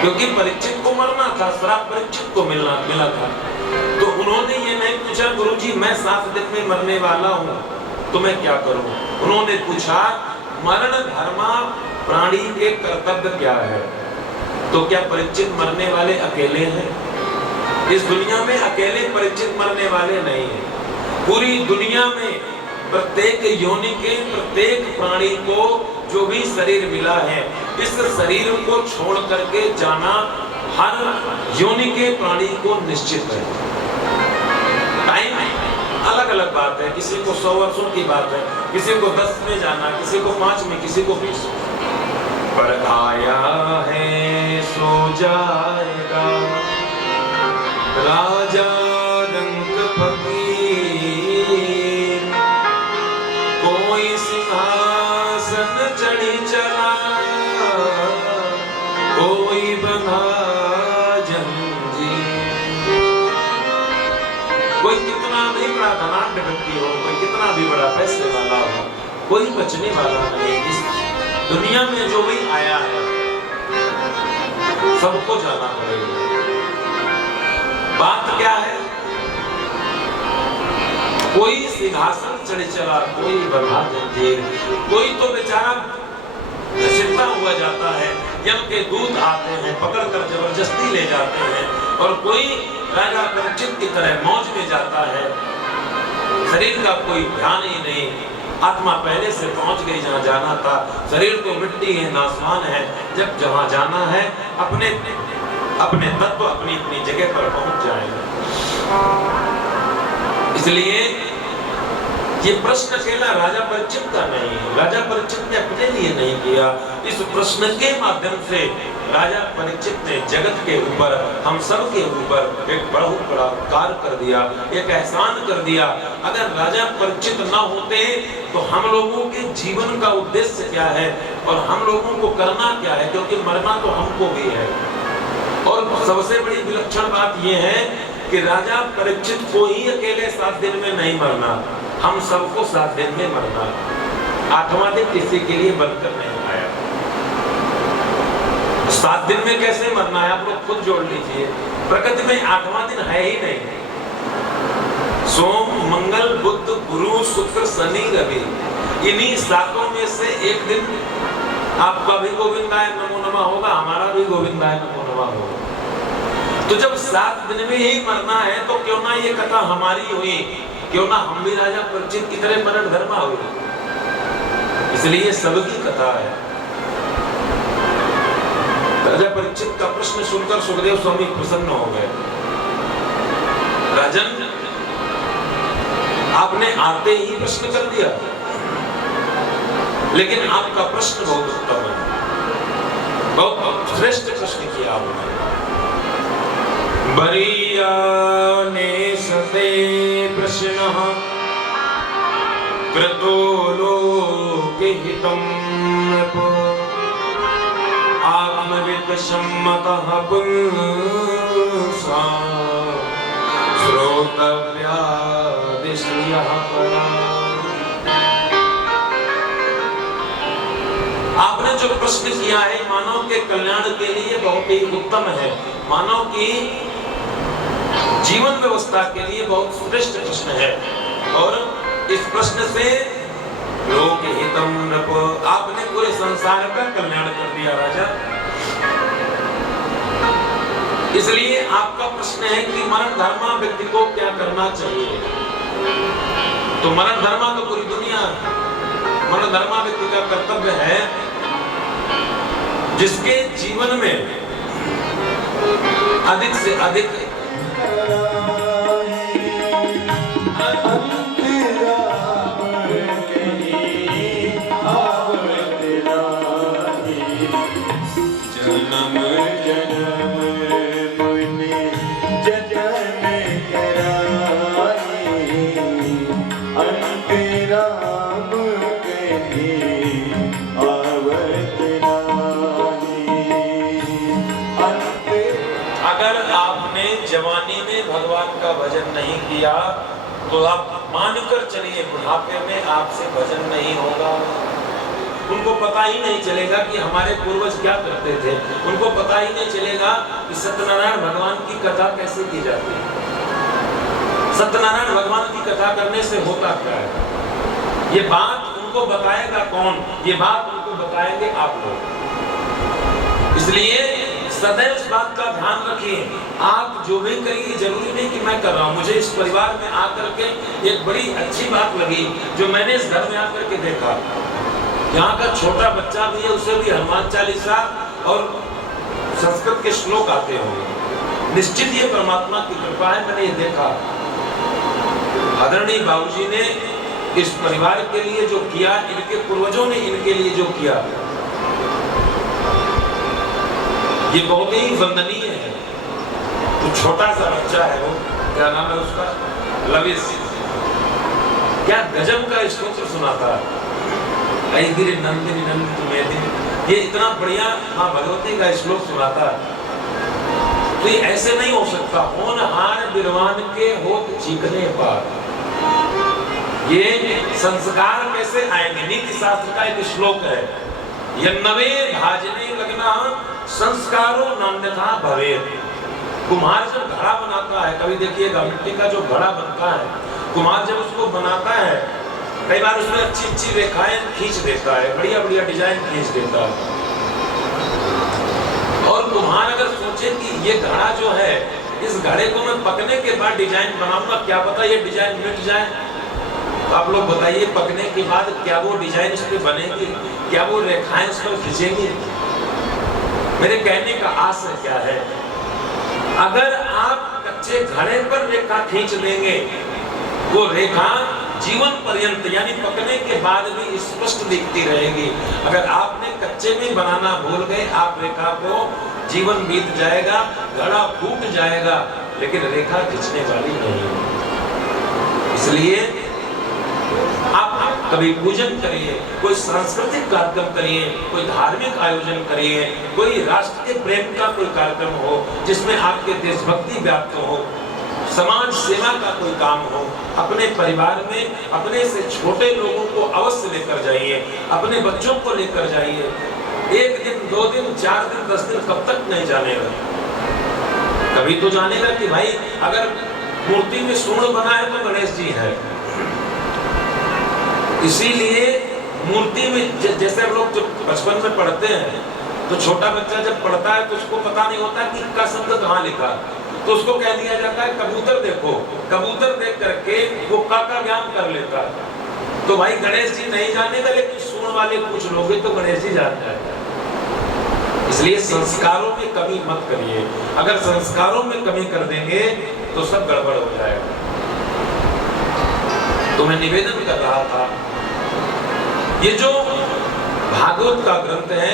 क्योंकि परीक्षित को मरना था, श्राप परीक्षित को मिला था। तो उन्होंने ये नहीं पूछा, गुरुजी मैं 7 दिन में मरने वाला हूँ तो मैं क्या करूं? उन्होंने पूछा, मरण धर्मा प्राणी के कर्तव्य क्या है? तो क्या परीक्षित मरने वाले अकेले हैं? इस दुनिया में अकेले परीक्षित मरने वाले नहीं हैं। पूरी दुनिया में प्रत्येक योनि के प्रत्येक प्राणी को जो भी शरीर मिला है, इस शरीर को छोड़ करके जाना हर योनि के प्राणी को निश्चित है। टाइम अलग अलग बात है, किसी को 100 वर्षों की बात है, किसी को 10 में जाना, किसी को 5 में, किसी को 20 में। पर आया है सो जाएगा राजा रंग फकीर, कोई सिंहासन चढ़ी चला, कोई बंधा जंजीर। कोई कितना भी बड़ा धनाढ्य व्यक्ति हो, कोई कितना भी बड़ा पैसे वाला हो, कोई बचने वाला नहीं। इस दुनिया में जो भी आया है सबको जाना पड़ेगा। बात क्या है? कोई सिंहासन चढ़ चला, कोई बंधा जंजीर। कोई तो बेचारा घसीटता हुआ जाता है, यम के दूत आते हैं पकड़कर जबरदस्ती ले जाते हैं, और कोई राजा परीक्षित की तरह मौज में जाता है। शरीर का कोई ध्यान ही नहीं, आत्मा पहले से पहुंच गई जहां जाना था। शरीर तो मिट्टी है, नासमान है, जब जहां जाना है अपने अपने तत्व अपनी अपनी जगह पर पहुंच जाएगा। इसलिए ये प्रश्न अकेला राजा परीक्षित का नहीं है, राजा परीक्षित ने अपने लिए नहीं किया। इस प्रश्न के माध्यम से राजा परीक्षित ने जगत के ऊपर, हम सब के ऊपर एक बहुत बड़ा उपकार कर दिया, एक एहसान कर दिया। अगर राजा परीक्षित न होते तो हम लोगों के जीवन का उद्देश्य क्या है, और हम लोगों को करना क्या है, क्योंकि मरना तो हमको भी है। और सबसे बड़ी विलक्षण बात यह है कि राजा परीक्षित को ही अकेले 7 दिन में नहीं मरना, हम सबको 7 दिन में मरना। 8वां दिन किसी के लिए बनकर नहीं आया। 7 दिन में कैसे मरना है आप लोग खुद जोड़ लीजिए। प्रकृति में 8वां दिन है ही नहीं। सोम, मंगल, बुध, गुरु, शुक्र, शनि, रवि, इन्हीं 7 में से एक दिन आपका भी गोविंदाय नमो नमः होगा, हमारा भी गोविंदाय नमो नमः होगा। तो जब 7 दिन में ही मरना है तो क्यों ना ये कथा हमारी हुई, क्यों ना हम भी राजा परीक्षित की तरह मरण धर्मा हुई। इसलिए सबकी कथा है। राजा परीक्षित का प्रश्न सुनकर सुखदेव स्वामी प्रसन्न हो गए। राजन, आपने आते ही प्रश्न कर दिया, लेकिन आपका प्रश्न बहुत उत्तम है, बहुत श्रेष्ठ प्रश्न किया आपने। बरीयाने सते प्रश्नः कृतो लोके हितं आत्मवित् सम्मतः पुंसा श्रोतव्या दिश्यः परा। आपने जो प्रश्न किया है मानव के कल्याण के लिए बहुत ही उत्तम है, मानव की जीवन व्यवस्था के लिए बहुत श्रेष्ठ प्रश्न है। और इस प्रश्न से लोक हितम नप, आपने पूरे संसार का कल्याण कर दिया राजा। इसलिए आपका प्रश्न है कि मरण धर्मा व्यक्ति को क्या करना चाहिए। तो मरण धर्मा तो पूरी दुनिया, मरण धर्मा व्यक्ति का कर्तव्य है जिसके जीवन में अधिक से अधिक जवानी में भगवान का भजन नहीं किया तो आप मानकर चलिए बुढ़ापे में आपसे भजन नहीं होगा। उनको पता ही नहीं चलेगा कि हमारे पूर्वज क्या करते थे, उनको पता ही नहीं चलेगा कि सत्यनारायण भगवान की कथा कैसे की जाती है, सत्यनारायण भगवान की कथा करने से होता क्या है। ये बात उनको बताएगा कौन, ये बात उनको बताएंगे आप लोग। इसलिए सदैव इस बात का ध्यान रखिए, आप जो भी करिए जरूरी नहीं कि मैं कर रहा हूं। मुझे इस परिवार में आकर के एक बड़ी अच्छी बात लगी जो मैंने इस घर में आकर के देखा। यहाँ का छोटा बच्चा भी है, उसे भी हनुमान चालीसा और संस्कृत के श्लोक आते होंगे। निश्चित ये परमात्मा की कृपा है, मैंने ये देखा। आदरणीय बाबूजी ने इस परिवार के लिए जो किया, इनके पूर्वजों ने इनके लिए जो किया, ये बहुत ही वंदनीय है। तो छोटा सा बच्चा है, वो क्या नाम है उसका, लविश, क्या गजब का स्तोत्र सुनाता है। गिरि नंदिनी नंदित मेदिनी, ये इतना बढ़िया मां भगवती का श्लोक सुनाता है। तो ये ऐसे नहीं हो सकता। होनहार बिरवान के होत चीखने पर, ये संस्कार कैसे आएंगे। नीति शास्त्र का एक श्लोक है, यन्नवे भाजने लगना संस्कारों नान्यथा भवे। कुम्हार जब घड़ा बनाता है, कभी देखिएगा मिट्टी का जो घड़ा बनता है, कुम्हार जब उसको बनाता है कई बार उसमें अच्छी अच्छी रेखाएं खींच देता है, बढ़िया बढ़िया डिजाइन खींच देता है। और कुम्हार अगर सोचे कि ये घड़ा जो है, इस घड़े को मैं पकने के बाद डिजाइन बनाऊंगा, क्या पता ये डिजाइन मिट जाए। तो आप लोग बताइए, पकने के बाद क्या वो डिजाइन उस पर बनेगी, क्या वो रेखाएं उस पर खींचेंगी। मेरे कहने का आशय क्या है, अगर आप कच्चे घड़े पर रेखा खींच देंगे, वो रेखा जीवन पर्यंत यानी पकने के बाद भी स्पष्ट दिखती रहेगी। अगर आपने कच्चे में बनाना भूल गए, आप रेखा को, जीवन बीत जाएगा, घड़ा फूट जाएगा, लेकिन रेखा खींचने वाली नहीं है। इसलिए आप कभी पूजन करिए, कोई सांस्कृतिक कार्यक्रम करिए, कोई धार्मिक आयोजन करिए, कोई राष्ट्र के प्रेम का कोई कार्यक्रम हो जिसमें आपके देशभक्ति व्याप्त हो, समाज सेवा का कोई काम हो। अपने परिवार में अपने से छोटे लोगों को अवश्य लेकर जाइए, अपने बच्चों को लेकर जाइए। 1 दिन 2 दिन 4 दिन 10 दिन कब तक नहीं जानेगा, कभी तो जानेगा कि भाई अगर मूर्ति में सूर्ण बना है तो गणेश जी है। इसीलिए मूर्ति में जैसे हम लोग जब बचपन में पढ़ते हैं तो छोटा बच्चा जब पढ़ता है तो उसको पता नहीं होता कि का शब्द कहाँ लिखा, तो उसको कह दिया जाता है कबूतर देखो, कबूतर देख करके वो का ज्ञान कर लेता है। तो भाई गणेश जी नहीं जानेगा, लेकिन सुनने वाले कुछ लोग तो गणेश जी जान जाएगा। इसलिए संस्कारों में कमी मत करिए, अगर संस्कारों में कमी कर देंगे तो सब गड़बड़ हो जाएगा। तो मैं निवेदन कर रहा था, ये जो भागवत का ग्रंथ है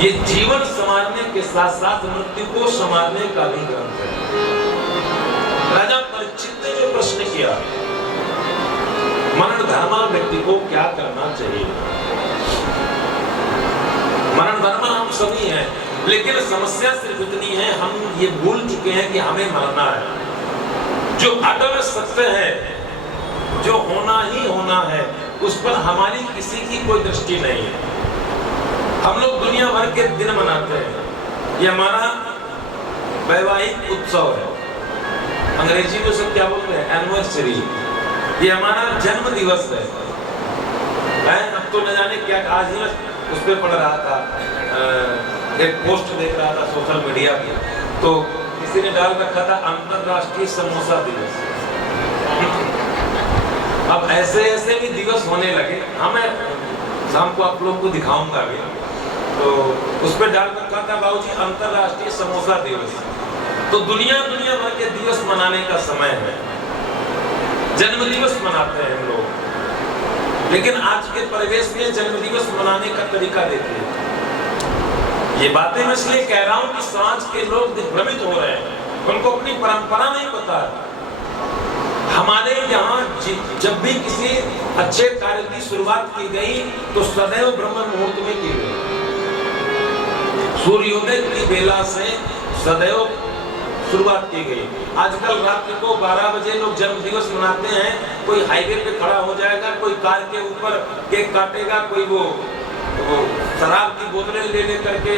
ये जीवन संवारने के साथ साथ मृत्यु को संवारने का भी ग्रंथ है। राजा परीक्षित ने जो प्रश्न किया, मरण धर्मा व्यक्ति को क्या करना चाहिए। मरण धर्मा हम सभी हैं, लेकिन समस्या सिर्फ इतनी है हम ये भूल चुके हैं कि हमें मरना है। जो अटल सत्य है, जो होना ही होना है, उस पर हमारी किसी की कोई दृष्टि नहीं है। हम लोग दुनिया भर के दिन मनाते हैं, ये हमारा वैवाहिक उत्सव है, अंग्रेजी में सब क्या बोलते हैं एनिवर्सरी, ये हमारा जन्म दिवस है। अब तो न जाने क्या, आज ही उस पर पढ़ रहा था, एक पोस्ट देख रहा था सोशल मीडिया पे, तो किसी ने डाल रखा था अंतरराष्ट्रीय समोसा दिवस। अब ऐसे ऐसे भी दिवस होने लगे, हमें शाम को आप लोगों को दिखाऊंगा भी, तो उस पर डाल रखा था बाबूजी अंतरराष्ट्रीय समोसा दिवस। तो दुनिया भर के दिवस मनाने का समय है, जन्म दिवस मनाते हैं हम लोग, लेकिन आज के परिवेश में जन्म दिवस मनाने का तरीका देखिए। ये बातें मैं इसलिए कह रहा हूँ कि समाज के लोग दिग्भ्रमित हो रहे हैं, उनको अपनी परंपरा नहीं पता। हमारे यहाँ जब भी किसी अच्छे कार्य की शुरुआत की गई तो सदैव ब्रह्म मुहूर्त में की गई, सूर्योदय की बेला से सदैव शुरुआत की गई। आजकल रात को 12 बजे लोग जन्म दिवस मनाते हैं, कोई हाईवे पे खड़ा हो जाएगा, कोई कार के ऊपर केक काटेगा, कोई वो शराब की बोतलें ले करके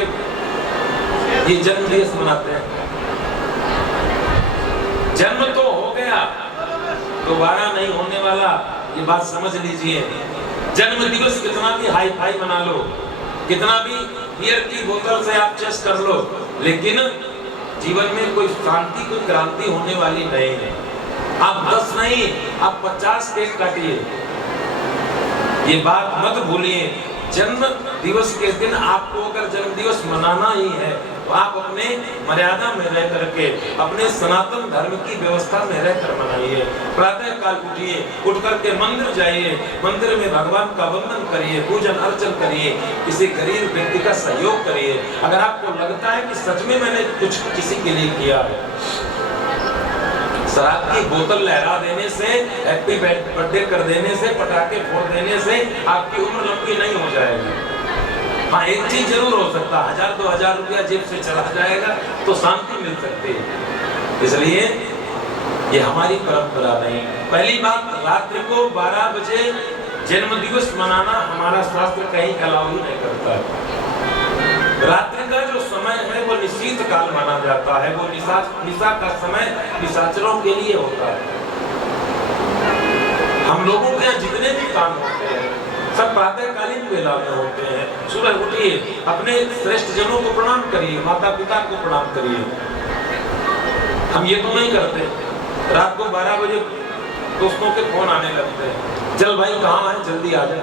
ये जन्म दिवस मनाते हैं। जन्म तो हो गया, दोबारा नहीं होने वाला, ये बात समझ लीजिए। जन्म दिवस कितना भी हाई फाई मना लो, कितना भी बियर की बोतल से आप चेस कर लो, लेकिन जीवन में कोई शांति, कोई क्रांति होने वाली नहीं है। आप 10 नहीं, आप 50 केक काटिए, ये बात मत भूलिए। जन्म दिवस के दिन आपको अगर जन्म दिवस मनाना ही है तो आप अपने मर्यादा में रह करके, अपने सनातन धर्म की व्यवस्था में रहकर मनाइए। प्रातः काल उठिए, उठ करके मंदिर जाइए, मंदिर में भगवान का वंदन करिए, पूजन अर्चन करिए, किसी गरीब व्यक्ति का सहयोग करिए। अगर आपको लगता है कि सच में मैंने कुछ किसी के लिए किया है, शराब की बोतल लहरा देने से, हैप्पी बर्थडे कर देने से, पटाखे फोड़ देने से आपकी उम्र लंबी नहीं हो जाएगी। हाँ, एक चीज जरूर हो सकता है, 1000-2000 रुपया जेब से चला जाएगा तो शांति मिल सकती है। इसलिए ये हमारी परंपरा नहीं। पहली बात, रात्रि को 12 बजे जन्म दिवस मनाना हमारा शास्त्र कहीं अलाउ नहीं करता है। रात्रि का जो समय है वो निशीथ काल माना जाता है, वो निशा का समय निशाचरों के लिए होता है। हम लोगों के यहाँ जितने भी काम होते हैं सब प्रातःकालीन वेला में होते हैं। सुबह उठिए, अपने श्रेष्ठ जनों को प्रणाम करिए, माता पिता को प्रणाम करिए। हम ये तो नहीं करते, रात को 12 बजे दोस्तों के फोन आने लगते हैं, चल भाई कहाँ है, जल्दी आ जा।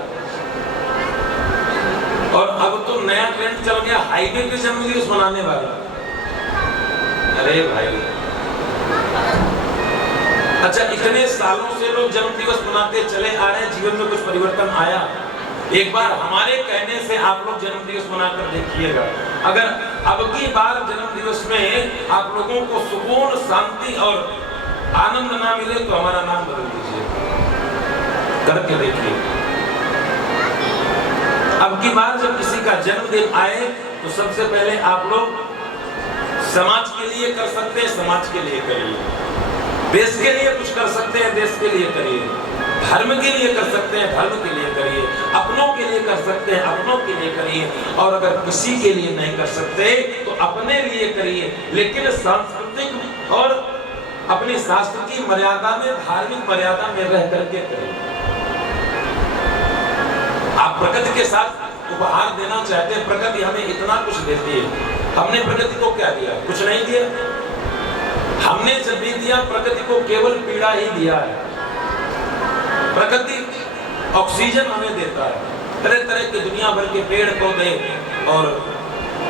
और अब तो नया ट्रेंड चल गया, हाईवे पे जन्म दिवस मनाने वाला। अरे भाई, अच्छा इतने सालों से लोग जन्म दिवस मनाते चले आ रहे हैं, जीवन में कुछ परिवर्तन आया? एक बार हमारे कहने से आप लोग जन्म दिवस मनाकर देखिएगा। अगर अब की बार जन्म दिवस में आप लोगों को सुकून, शांति और आनंद ना मिले तो हमारा नाम बदल दीजिए। करके देखिए। अब की बार जब किसी का जन्मदिन आए तो सबसे पहले आप लोग समाज के लिए कर सकते हैं, समाज के लिए करिए। देश के लिए कुछ कर सकते हैं, देश के लिए करिए। धर्म के लिए कर सकते हैं, धर्म के लिए करिए। अपनों के लिए कर सकते हैं, अपनों के लिए करिए। और अगर किसी के लिए नहीं कर सकते तो अपने लिए करिए, लेकिन सांस्कृतिक और अपनी शास्त्र की मर्यादा में, धार्मिक मर्यादा में रह करके करिए। आप प्रकृति के साथ उपहार देना चाहते हैं, प्रकृति हमें इतना कुछ देती है, हमने प्रकृति को क्या दिया? कुछ नहीं दिया। हमने जब भी दिया प्रकृति को केवल पीड़ा ही दिया है। प्रकृति ऑक्सीजन हमें देता है, तरह तरह के दुनिया भर के पेड़ पौधे और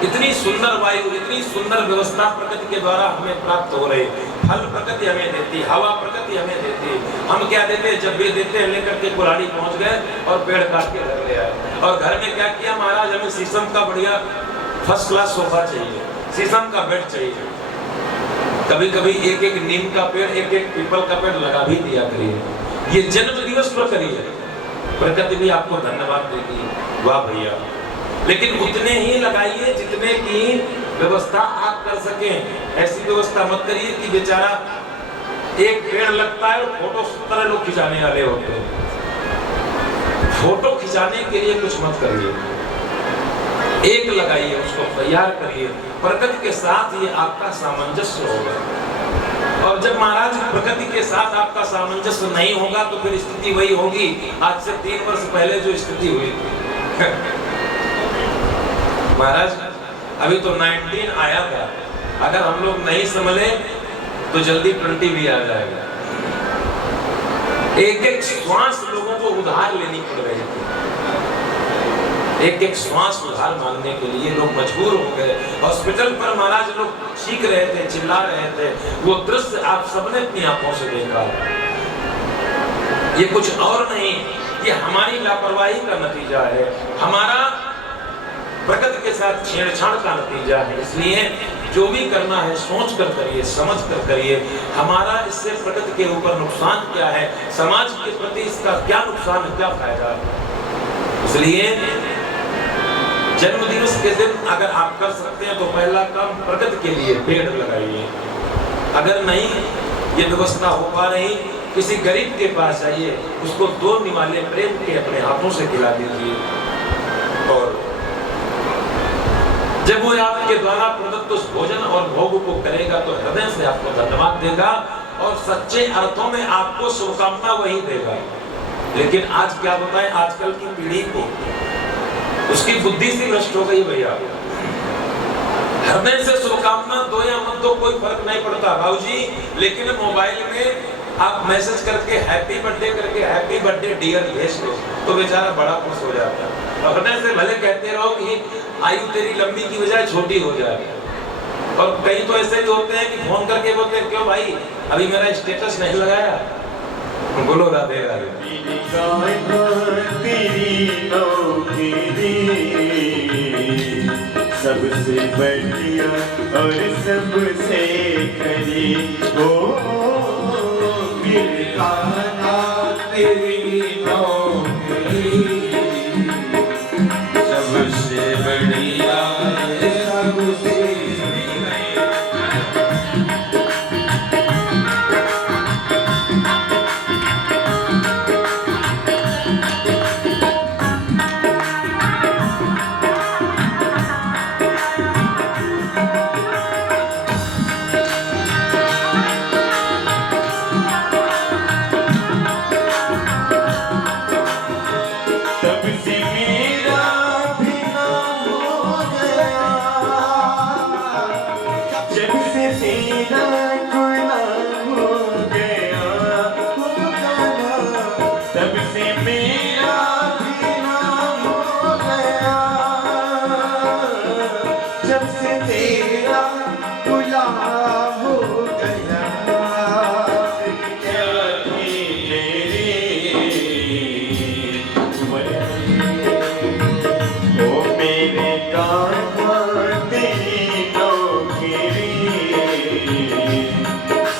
इतनी सुंदर वायु, इतनी सुंदर व्यवस्था प्रकृति के द्वारा हमें प्राप्त हो रही। फल प्रकृति हमें देती, हवा प्रकृति हमें देती। हम क्या देते हैं? जब भी देते हैं लेकर के कुल्हाड़ी पहुंच गए और पेड़ काट के घर ले आए। और घर में क्या किया? महाराज हमें शीशम का बढ़िया फर्स्ट क्लास सोफा चाहिए, शीशम का बेड चाहिए। कभी कभी एक एक नीम का पेड़, एक एक पीपल का पेड़ लगा भी दिया करिए। ये जन्म दिवस पर करिए, प्रकृति भी आपको धन्यवाद देगी। वाह भैया। लेकिन उतने ही लगाइए जितने की व्यवस्था आप कर सकें। ऐसी व्यवस्था मत करिए कि बेचारा एक पेड़ लगता है और फोटो 70 लोग खिंचाने वाले होते हैं। फोटो खिंचाने के लिए कुछ मत करिए, एक लगाइए, उसको तैयार करिए। प्रकृति के साथ ये आपका सामंजस्य होगा। और जब महाराज प्रकृति के साथ आपका सामंजस्य नहीं होगा तो फिर स्थिति वही होगी आज से 3 वर्ष पहले जो स्थिति हुई थी। महाराज अभी तो 19 आया था, अगर हम लोग नहीं संभले तो जल्दी 20 भी आ जाएगा। एक एक श्वास लोगों को उधार लेनी पड़ रही थी, एक एक श्वास उधार मांगने के लिए लोग मजबूर हो गए। हॉस्पिटल पर महाराज लोग चीख रहे थे, चिल्ला रहे थे। वो दृश्य आप सबने अपनी आंखों से देखा। ये कुछ और नहीं, ये हमारी लापरवाही का नतीजा है, हमारा प्रकृति के साथ छेड़छाड़ का नतीजा है। इसलिए जो भी करना है सोच कर करिए, समझ कर करिए। हमारा इससे प्रकृति के ऊपर नुकसान क्या है, समाज के प्रति इसका क्या नुकसान है, क्या फायदा है। इसलिए जन्म दिवस के दिन अगर आप कर सकते हैं तो पहला काम प्रकृति के लिए पेड़ लगाइए। अगर नहीं ये व्यवस्था हो पा रही, किसी गरीब के पास जाइए, उसको 2 निवाले प्रेम के अपने हाथों से खिला दीजिए। और जब वो आपके द्वारा प्रदत्त उस भोजन और भोग को करेगा तो हृदय से आपको धन्यवाद देगा और सच्चे अर्थों में आपको शुभकामना वही देगा। लेकिन आज क्या बताएं, आजकल की पीढ़ी को उसकी बुद्धि से भ्रष्ट हो गई भैया। हृदय से शुभकामना दो या मत दो, कोई फर्क नहीं पड़ता भाऊजी, लेकिन मोबाइल में आप मैसेज करके हैप्पी बर्थडे करके हैप्पी बर्थडे डियर भेज दो तो बेचारा बड़ा खुश हो जाता है। और हृदय से भले कहते रहो कि आयु तेरी लंबी की बजाय छोटी हो जाए। और कई तो ऐसे भी होते हैं कि फोन करके बोलते हैं, क्यों भाई अभी मेरा स्टेटस नहीं लगाया? बोलो राधे राधे। सबसे बढ़िया और सबसे खरी हो तेरी नौकरी, सबसे बढ़िया सबसे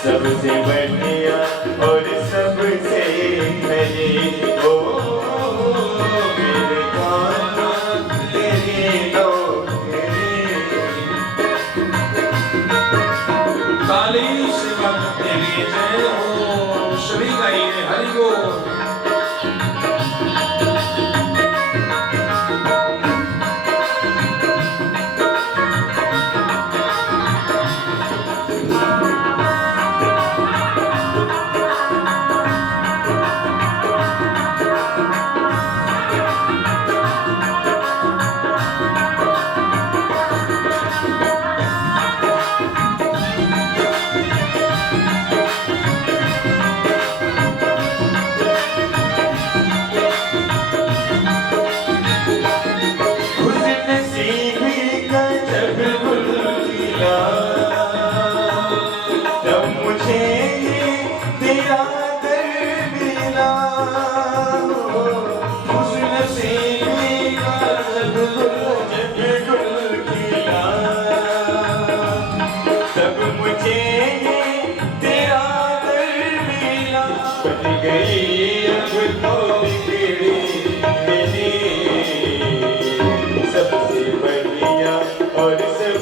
सबसे बढ़िया और सबसे खरी हो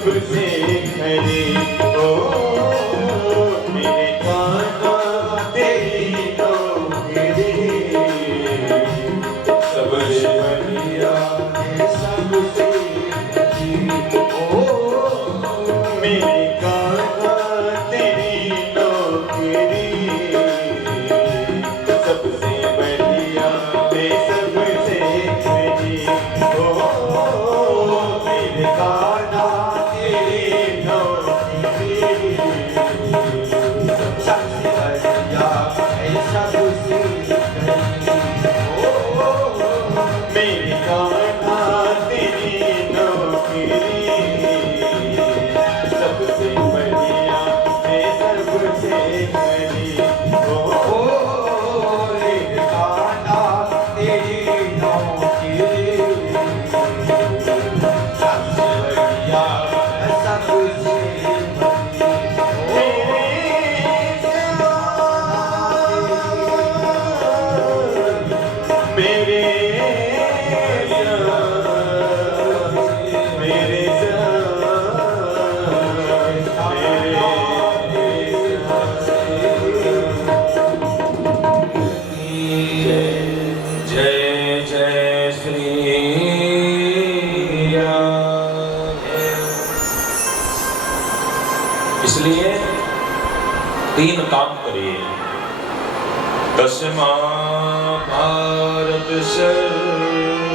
सबसे खरे हो मेरे कान्हा तेरी नौकरी सबसे बढ़िया है सबसे ओ मेरे कान्हा तेरी नौकरी सबसे बढ़िया है सबसे खरी ओ मेरे कान्हा तेरी नौकरी सबसे बढ़िया है सबसे मेरे कान्हा तेरी नौकरी सबसे बढ़िया है सबसे खरी ओ मेरे कान्हा तेरी नौकरी सबसे बढ़िया है सबसे मेरे जय जय श्री राम। इसलिए 3 काम करिए। तस्मा भारत सर्वात्मा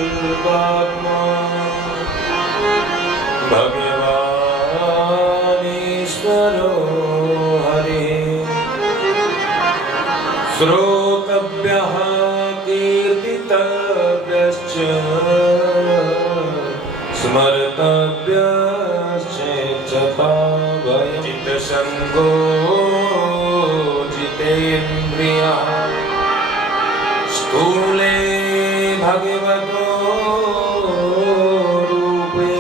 भगवान ईश्वरो हरि श्रोतव्यः कीर्तितव्यश्च स्मर्तव्यश्च भयं चित्तसंगो जितेन्द्रियः स्थूले भगवतो रूपे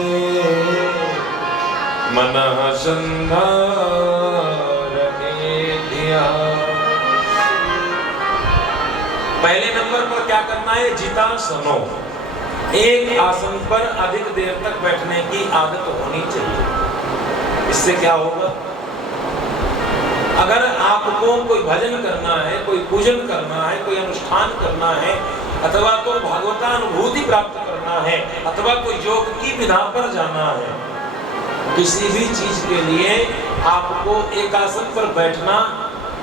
मनः संधारयेद्या। पहले नंबर पर क्या करना है? जितासनो। एक आसन पर अधिक देर तक बैठने की आदत होनी चाहिए। इससे क्या होगा? अगर आपको कोई भजन करना है, कोई पूजन करना है, कोई अनुष्ठान करना है, अथवा तो भागवतानुभूति प्राप्त करना है, अथवा कोई योग की विधा पर जाना है, किसी भी चीज के लिए आपको एक आसन पर बैठना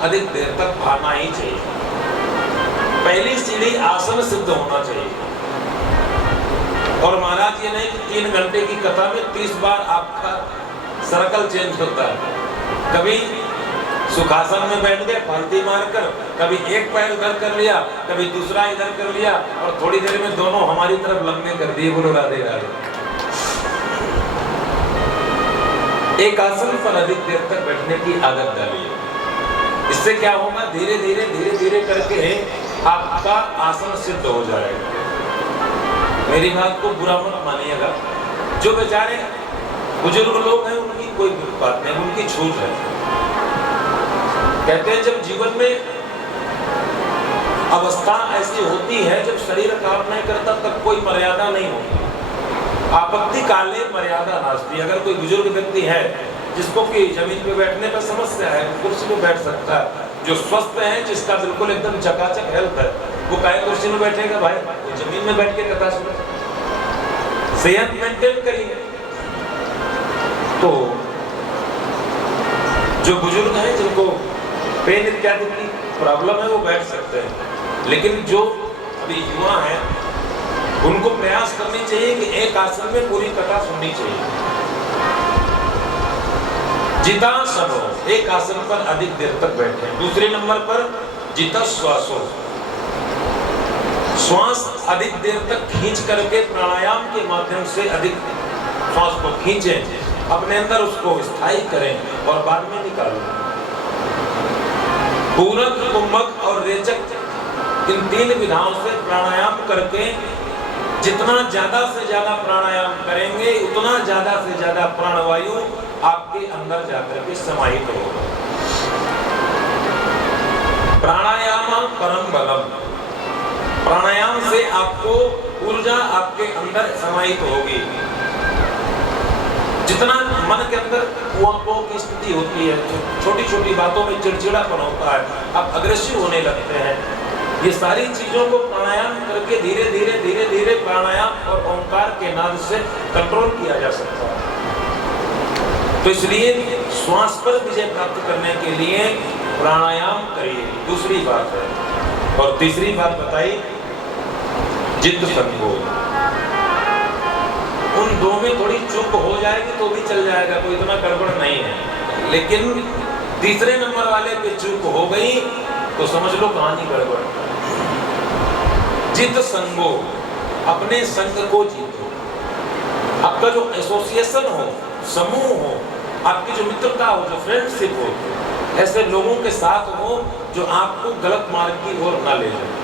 अधिक देर तक भागना ही चाहिए। पहली सीढ़ी आसन सिद्ध होना चाहिए। और महाराज ये नहीं कि 3 घंटे की कथा में 30 बार आपका सर्कल चेंज होता है। कभी सुखासन में बैठ गए फालती मारकर, कभी एक पैर उधर कर लिया, कभी दूसरा इधर कर लिया, और थोड़ी देर में दोनों हमारी तरफ लंबे कर दिए। बोलो राधे राधे। एक आसन पर अधिक देर तक बैठने की आदत डालिए। इससे क्या होगा? धीरे धीरे करके आपका आसन सिद्ध हो जाएगा। मेरी बात को बुरा मत मानिएगा। जो बेचारे बुजुर्ग लोग हैं उनकी कोई बात नहीं, उनकी छूट है। कहते हैं जब जीवन में अवस्था ऐसी होती है जब शरीर काम नहीं करता तब कोई मर्यादा नहीं होती। आपत्ति काले मर्यादा नास्ति। अगर कोई बुजुर्ग व्यक्ति है जिसको कि जमीन पे बैठने पर समस्या है, कुर्सी पे बैठ सकता है, जो स्वस्थ है, जिसका बिल्कुल एकदम चकाचक हेल्थ है, वो काहे कुर्सी में बैठेगा भाई? वो जमीन में बैठ के कथा सुने। सेहत मेंटेन करिए। तो जो बुजुर्ग हैं जिनको पेन इत्यादि की प्रॉब्लम है वो बैठ सकते हैं, लेकिन जो अभी युवा हैं उनको प्रयास करनी चाहिए कि एक आसन में पूरी कथा सुननी चाहिए। जितासनो, एक आसन पर अधिक देर तक बैठे। दूसरे नंबर पर जितश्वासो, श्वास अधिक देर तक खींच करके प्राणायाम के माध्यम से अधिक श्वास को खींचें, अपने अंदर उसको स्थायी करें और बाद में निकालें। पूरक, कुंभक और रेचक, इन 3 विधाओं से प्राणायाम करके जितना ज्यादा से ज्यादा प्राणायाम करेंगे उतना ज्यादा से ज्यादा प्राणवायु आपके अंदर जाकर के समाहित होगा। प्राणायाम परम बलम। प्राणायाम से आपको ऊर्जा आपके अंदर समाहित होगी। जितना मन के अंदर कुआंकों की स्थिति होती है, छोटी छोटी बातों में चिड़चिड़ापन होता है, आप अग्रेसिव होने लगते हैं, ये सारी चीजों को प्राणायाम करके धीरे धीरे धीरे धीरे प्राणायाम और ओंकार के नाद से कंट्रोल किया जा सकता है। तो इसलिए श्वास पर विजय प्राप्त करने के लिए प्राणायाम करिए, दूसरी बात है। और तीसरी बात बताई जित संकोच, उन दो में थोड़ी चूक हो जाएगी तो भी चल जाएगा, कोई इतना गड़बड़ नहीं है। लेकिन तीसरे नंबर वाले पे चूक हो गई तो समझ लो कहानी गड़बड़। जित संगो, अपने संग को जीतो। आपका जो एसोसिएशन हो, समूह हो, आपकी जो मित्रता हो, जो फ्रेंडशिप हो, ऐसे लोगों के साथ हो जो आपको गलत मार्ग की ओर न ले जाए।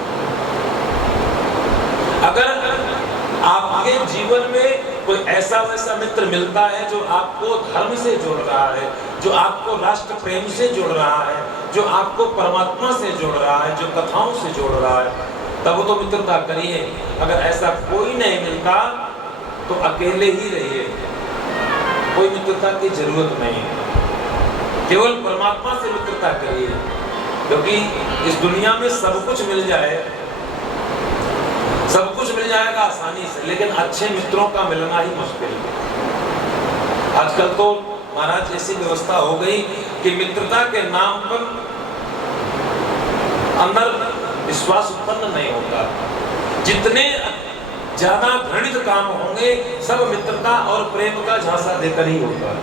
अगर आपके जीवन में कोई ऐसा वैसा मित्र मिलता है जो आपको धर्म से जोड़ रहा है, जो आपको राष्ट्र प्रेम से जोड़ रहा है, जो आपको परमात्मा से जोड़ रहा है, जो कथाओं से जोड़ रहा है, तब तो मित्रता करिए। अगर ऐसा कोई नहीं मिलता तो अकेले ही रहिए, कोई मित्रता की जरूरत नहीं है। केवल परमात्मा से मित्रता करिए, क्योंकि इस दुनिया में सब कुछ मिल जाए, सब कुछ मिल जाएगा आसानी से, लेकिन अच्छे मित्रों का मिलना ही मुश्किल है। आजकल तो महाराज ऐसी व्यवस्था हो गई कि मित्रता के नाम पर अंदर विश्वास उत्पन्न नहीं होता। जितने ज्यादा घृणित काम होंगे सब मित्रता और प्रेम का झांसा देकर ही होगा।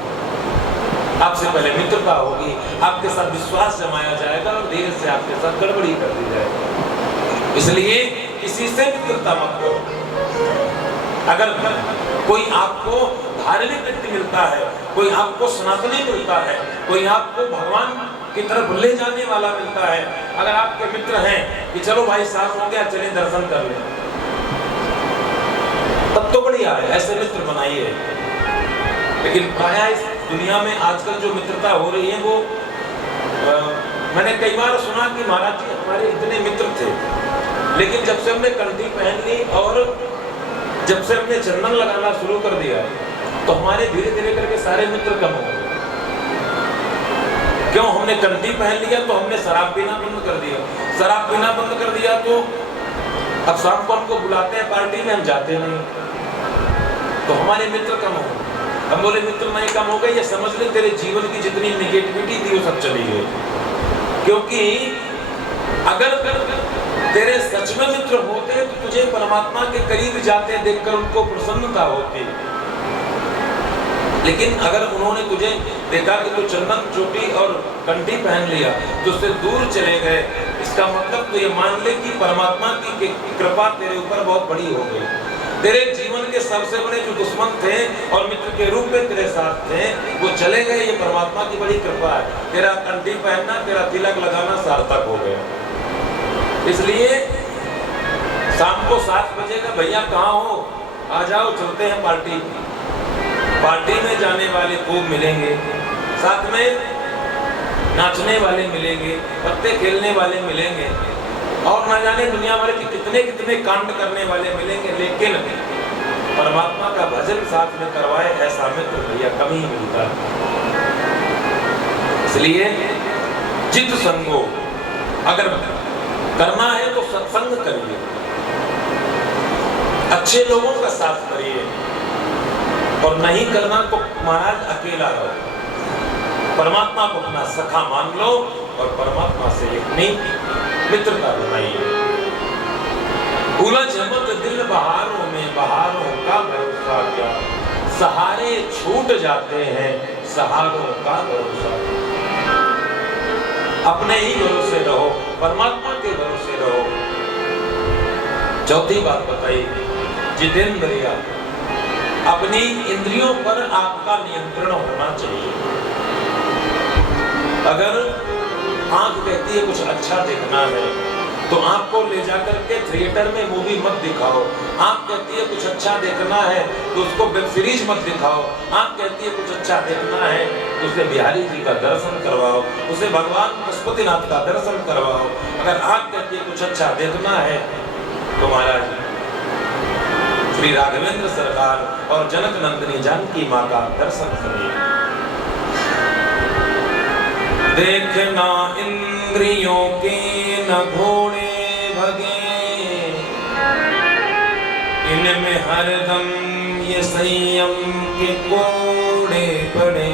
आपसे पहले मित्रता होगी, आपके साथ विश्वास जमाया जाएगा और धीरे से आपके साथ गड़बड़ी कर दी जाएगी। इसलिए किसी से मित्रता मत करो। अगर कोई आपको धार्मिक व्यक्ति मिलता है, कोई आपको सनातनी मिलता है, कोई आपको भगवान की तरफ ले जाने वाला मिलता है, अगर आपके मित्र हैं कि चलो भाई साहब हो गया, चलिए दर्शन कर लें, तब तो बढ़िया है, ऐसे मित्र बनाइए। लेकिन प्रायः इस दुनिया में आजकल जो मित्रता हो रही है वो मैंने कई बार सुना कि महाराज जी हमारे इतने मित्र थे, लेकिन जब से हमने कंठी पहन ली और जब से हमने चंदन लगाना शुरू कर दिया तो हमारे धीरे धीरे करके सारे मित्र कम हो गए। क्यों? हमने कंठी पहन लिया तो हमने शराब पीना बंद कर दिया, शराब पीना बंद कर दिया तो अब शाम को हमको बुलाते हैं पार्टी में, हम जाते नहीं, तो हमारे मित्र कम हो गए। हम बोले मित्र नहीं कम हो गए, ये समझ ले तेरे जीवन की जितनी निगेटिविटी थी वो सब चली गई। क्योंकि अगर तेरे सच में मित्र होते तो तुझे परमात्मा के करीब जाते देखकर उनको प्रसन्नता होती। लेकिन अगर उन्होंने तुझे देखा कि तू चंदन चोटी और कंठी पहन लिया तो उससे दूर चले गए, इसका मतलब तो ये मान ले कि परमात्मा की कृपा तेरे ऊपर बहुत बड़ी हो गई। तेरे जीवन के सबसे बड़े जो दुश्मन थे और मित्र के रूप में तेरे साथ थे वो चले गए, ये परमात्मा की बड़ी कृपा है। तेरा कंठी पहनना, तेरा तिलक लगाना सार्थक हो गया। इसलिए शाम को 7 बजे का भैया कहाँ हो, आ जाओ, चलते हैं पार्टी। पार्टी में जाने वाले खूब मिलेंगे, साथ में नाचने वाले मिलेंगे, पत्ते खेलने वाले मिलेंगे और न जाने दुनिया भर के कितने कितने कांड करने वाले मिलेंगे, लेकिन परमात्मा का भजन साथ में करवाए ऐसा मित्र भैया कम ही मिलता है। इसलिए जित संगो, अगर करना है तो सत्संग करिए, अच्छे लोगों का साथ करिए, और नहीं करना तो महाराज अकेला रहो। परमात्मा को अपना सखा मान लो और परमात्मा से अपनी मित्रता बनाइए। उलझ मत दिल बहारों में, बहारों का भरोसा क्या, सहारे छूट जाते हैं, सहारों का भरोसा। अपने ही भरोसे रहो, परमात्मा के भरोसे रहो। चौथी बात बताई, जितेंद्रिया, अपनी इंद्रियों पर आपका नियंत्रण होना चाहिए। अगर आंख कहती है कुछ अच्छा देखना है तो आंख को ले जाकर के थिएटर में मूवी मत दिखाओ। आंख कहती है कुछ अच्छा देखना है तो उसको वेब सीरीज मत दिखाओ। आंख कहती है कुछ अच्छा देखना है तो उसे बिहारी जी का दर्शन करवाओ, उसे भगवान पशुपतिनाथ का दर्शन करवाओ। अगर आंख कहती है कुछ अच्छा देखना है तो महाराज श्री राघवेंद्र सरकार और जनक नंदिनी जानकी माँ का दर्शन करिए। देखना इंद्रियों के न घोड़े भगे, इनमें हरदम ये संयम के कोड़े पड़े।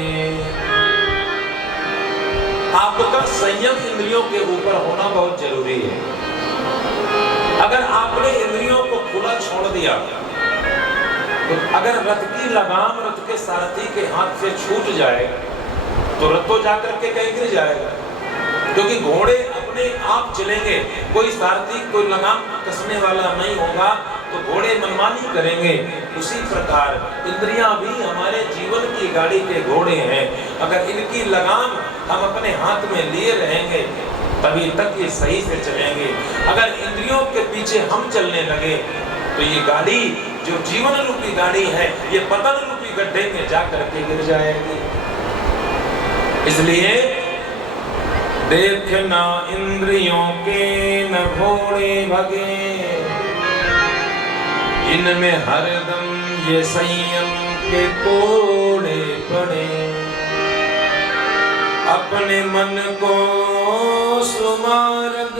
आपका संयम इंद्रियों के ऊपर होना बहुत जरूरी है। अगर आपने इंद्रियों को खुला छोड़ दिया, तो अगर रथ की लगाम रथ के सारथी के हाथ से छूट जाए तो रथ तो जाकर के कहीं गिर जाएगा, क्योंकि घोड़े अपने आप चलेंगे, कोई सारथी कोई लगाम कसने वाला नहीं होगा, तो घोड़े मनमानी करेंगे। उसी प्रकार इंद्रियां भी हमारे जीवन की गाड़ी के घोड़े हैं। अगर इनकी लगाम हम अपने हाथ में लिए रहेंगे तभी तक ये सही से चलेंगे। अगर इंद्रियों के पीछे हम चलने लगे तो ये गाड़ी जो जीवन रूपी गाड़ी है, ये पतन रूपी गड्ढे में जाकर के गिर जाएगी। इसलिए देखना इंद्रियों के न घोड़े भगे, इनमें हरदम ये संयम के कोड़े पड़े। अपने मन को सुमार्ग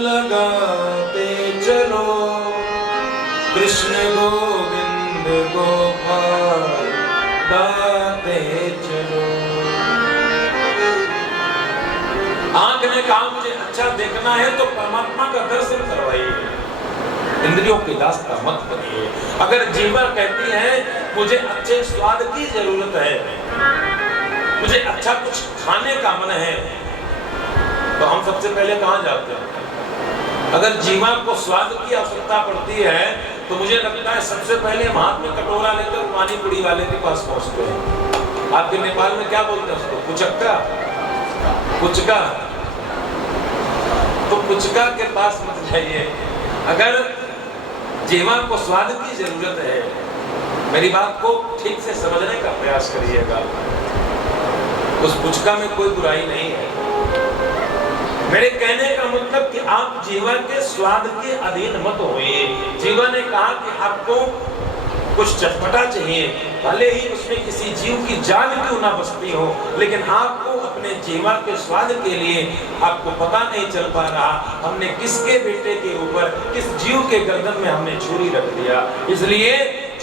लगाते चलो, कृष्ण गोविंद गोपाल गाते चलो। आंख ने कहा मुझे अच्छा देखना है तो परमात्मा का दर्शन करवाइए, इंद्रियों की दास्ता मत करिए। अगर जीवा कहती है मुझे अच्छे स्वाद की जरूरत है, मुझे अच्छा कुछ खाने का मन है, तो हम सबसे पहले कहां जाते हैं? अगर जीवा को स्वाद की आवश्यकता पड़ती है तो मुझे लगता है सबसे पहले हम हाथ में कटोरा लेकर पानी पूरी वाले के पास पहुंचते हैं। आपके नेपाल में क्या बोलते हैं उसको? पुचक्का, पुचका। तो पुचका के पास मत जाइए। अगर जीवा को स्वाद की जरूरत है, मेरी बात को ठीक से समझने का प्रयास करिएगा। उस पुचका में कोई बुराई नहीं है। मेरे कहने का मतलब कि आप जीवन के स्वाद के अधीन मत होइए। जीवन ने कहा कि आपको कुछ चटपटा चाहिए, भले ही उसमें किसी जीव की जान क्यों ना बसती हो, लेकिन आपको अपने जीवन के स्वाद के लिए आपको पता नहीं चल पा रहा हमने किसके बेटे के ऊपर, किस जीव के गर्दन में हमने छुरी रख दिया। इसलिए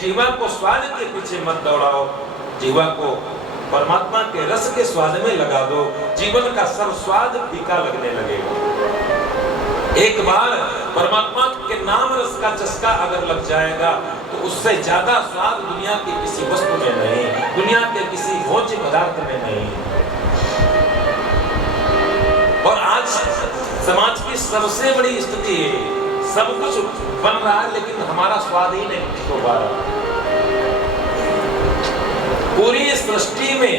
जीवन को स्वाद के पीछे मत दौड़ाओ, जीवा को परमात्मा के रस के स्वाद में लगा दो। जीवन का सब स्वाद फीका लगने लगेगा। एक बार परमात्मा के नाम रस का चस्का अगर लग जाएगा तो उससे ज्यादा स्वाद दुनिया की किसी वस्तु में नहीं, दुनिया के किसी भोज्य पदार्थ में नहीं। और आज समाज की सबसे बड़ी स्थिति है, सब कुछ बन रहा है लेकिन हमारा स्वाद ही नहीं हो पा रहा। पूरी सृष्टि में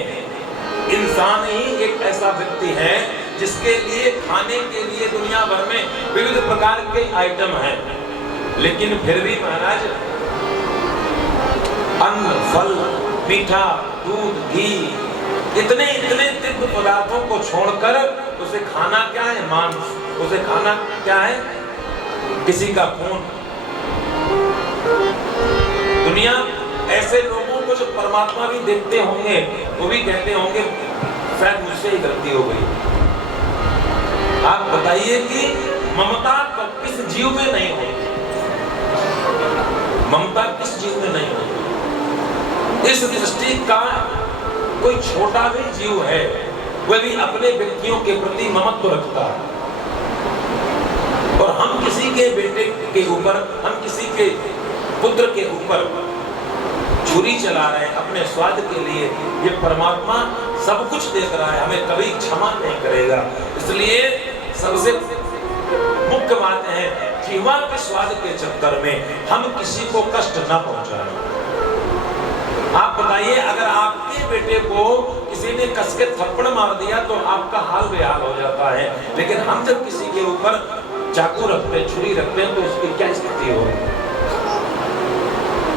इंसान ही एक ऐसा व्यक्ति है जिसके लिए खाने के लिए दुनिया भर में विविध प्रकार के आइटम हैं, लेकिन फिर भी महाराज अन्न, फल, मीठा, दूध, घी, इतने दिव्य पदार्थों को छोड़कर उसे खाना क्या है? मांस। उसे खाना क्या है? किसी का खून। दुनिया ऐसे लोगों को जो परमात्मा भी देखते होंगे वो भी कहते होंगे शायद मुझसे ही गलती हो गई। आप बताइए कि ममता किस जीव में नहीं होती? ममता किस जीव में नहीं होती? इस दृष्टि का कोई छोटा भी जीव है वह भी अपने व्यक्तियों के प्रति ममत्व रखता है। और हम किसी के बेटे के ऊपर, हम किसी के पुत्र के ऊपर छुरी चला रहे हैं अपने स्वाद के लिए। ये परमात्मा सब कुछ देख रहा है, हमें कभी क्षमा नहीं करेगा। इसलिए सबसे मुख्य बात है जीवन के स्वाद के चक्कर में हम किसी को कष्ट ना पहुंचाएं। आप बताइए अगर आपके बेटे को किसी ने कस के थप्पड़ मार दिया तो आपका हाल बेहाल हो जाता है, लेकिन हम जब किसी के ऊपर चाकू रखते हैं, छुरी रखते हैं तो उसकी क्या स्थिति होगी?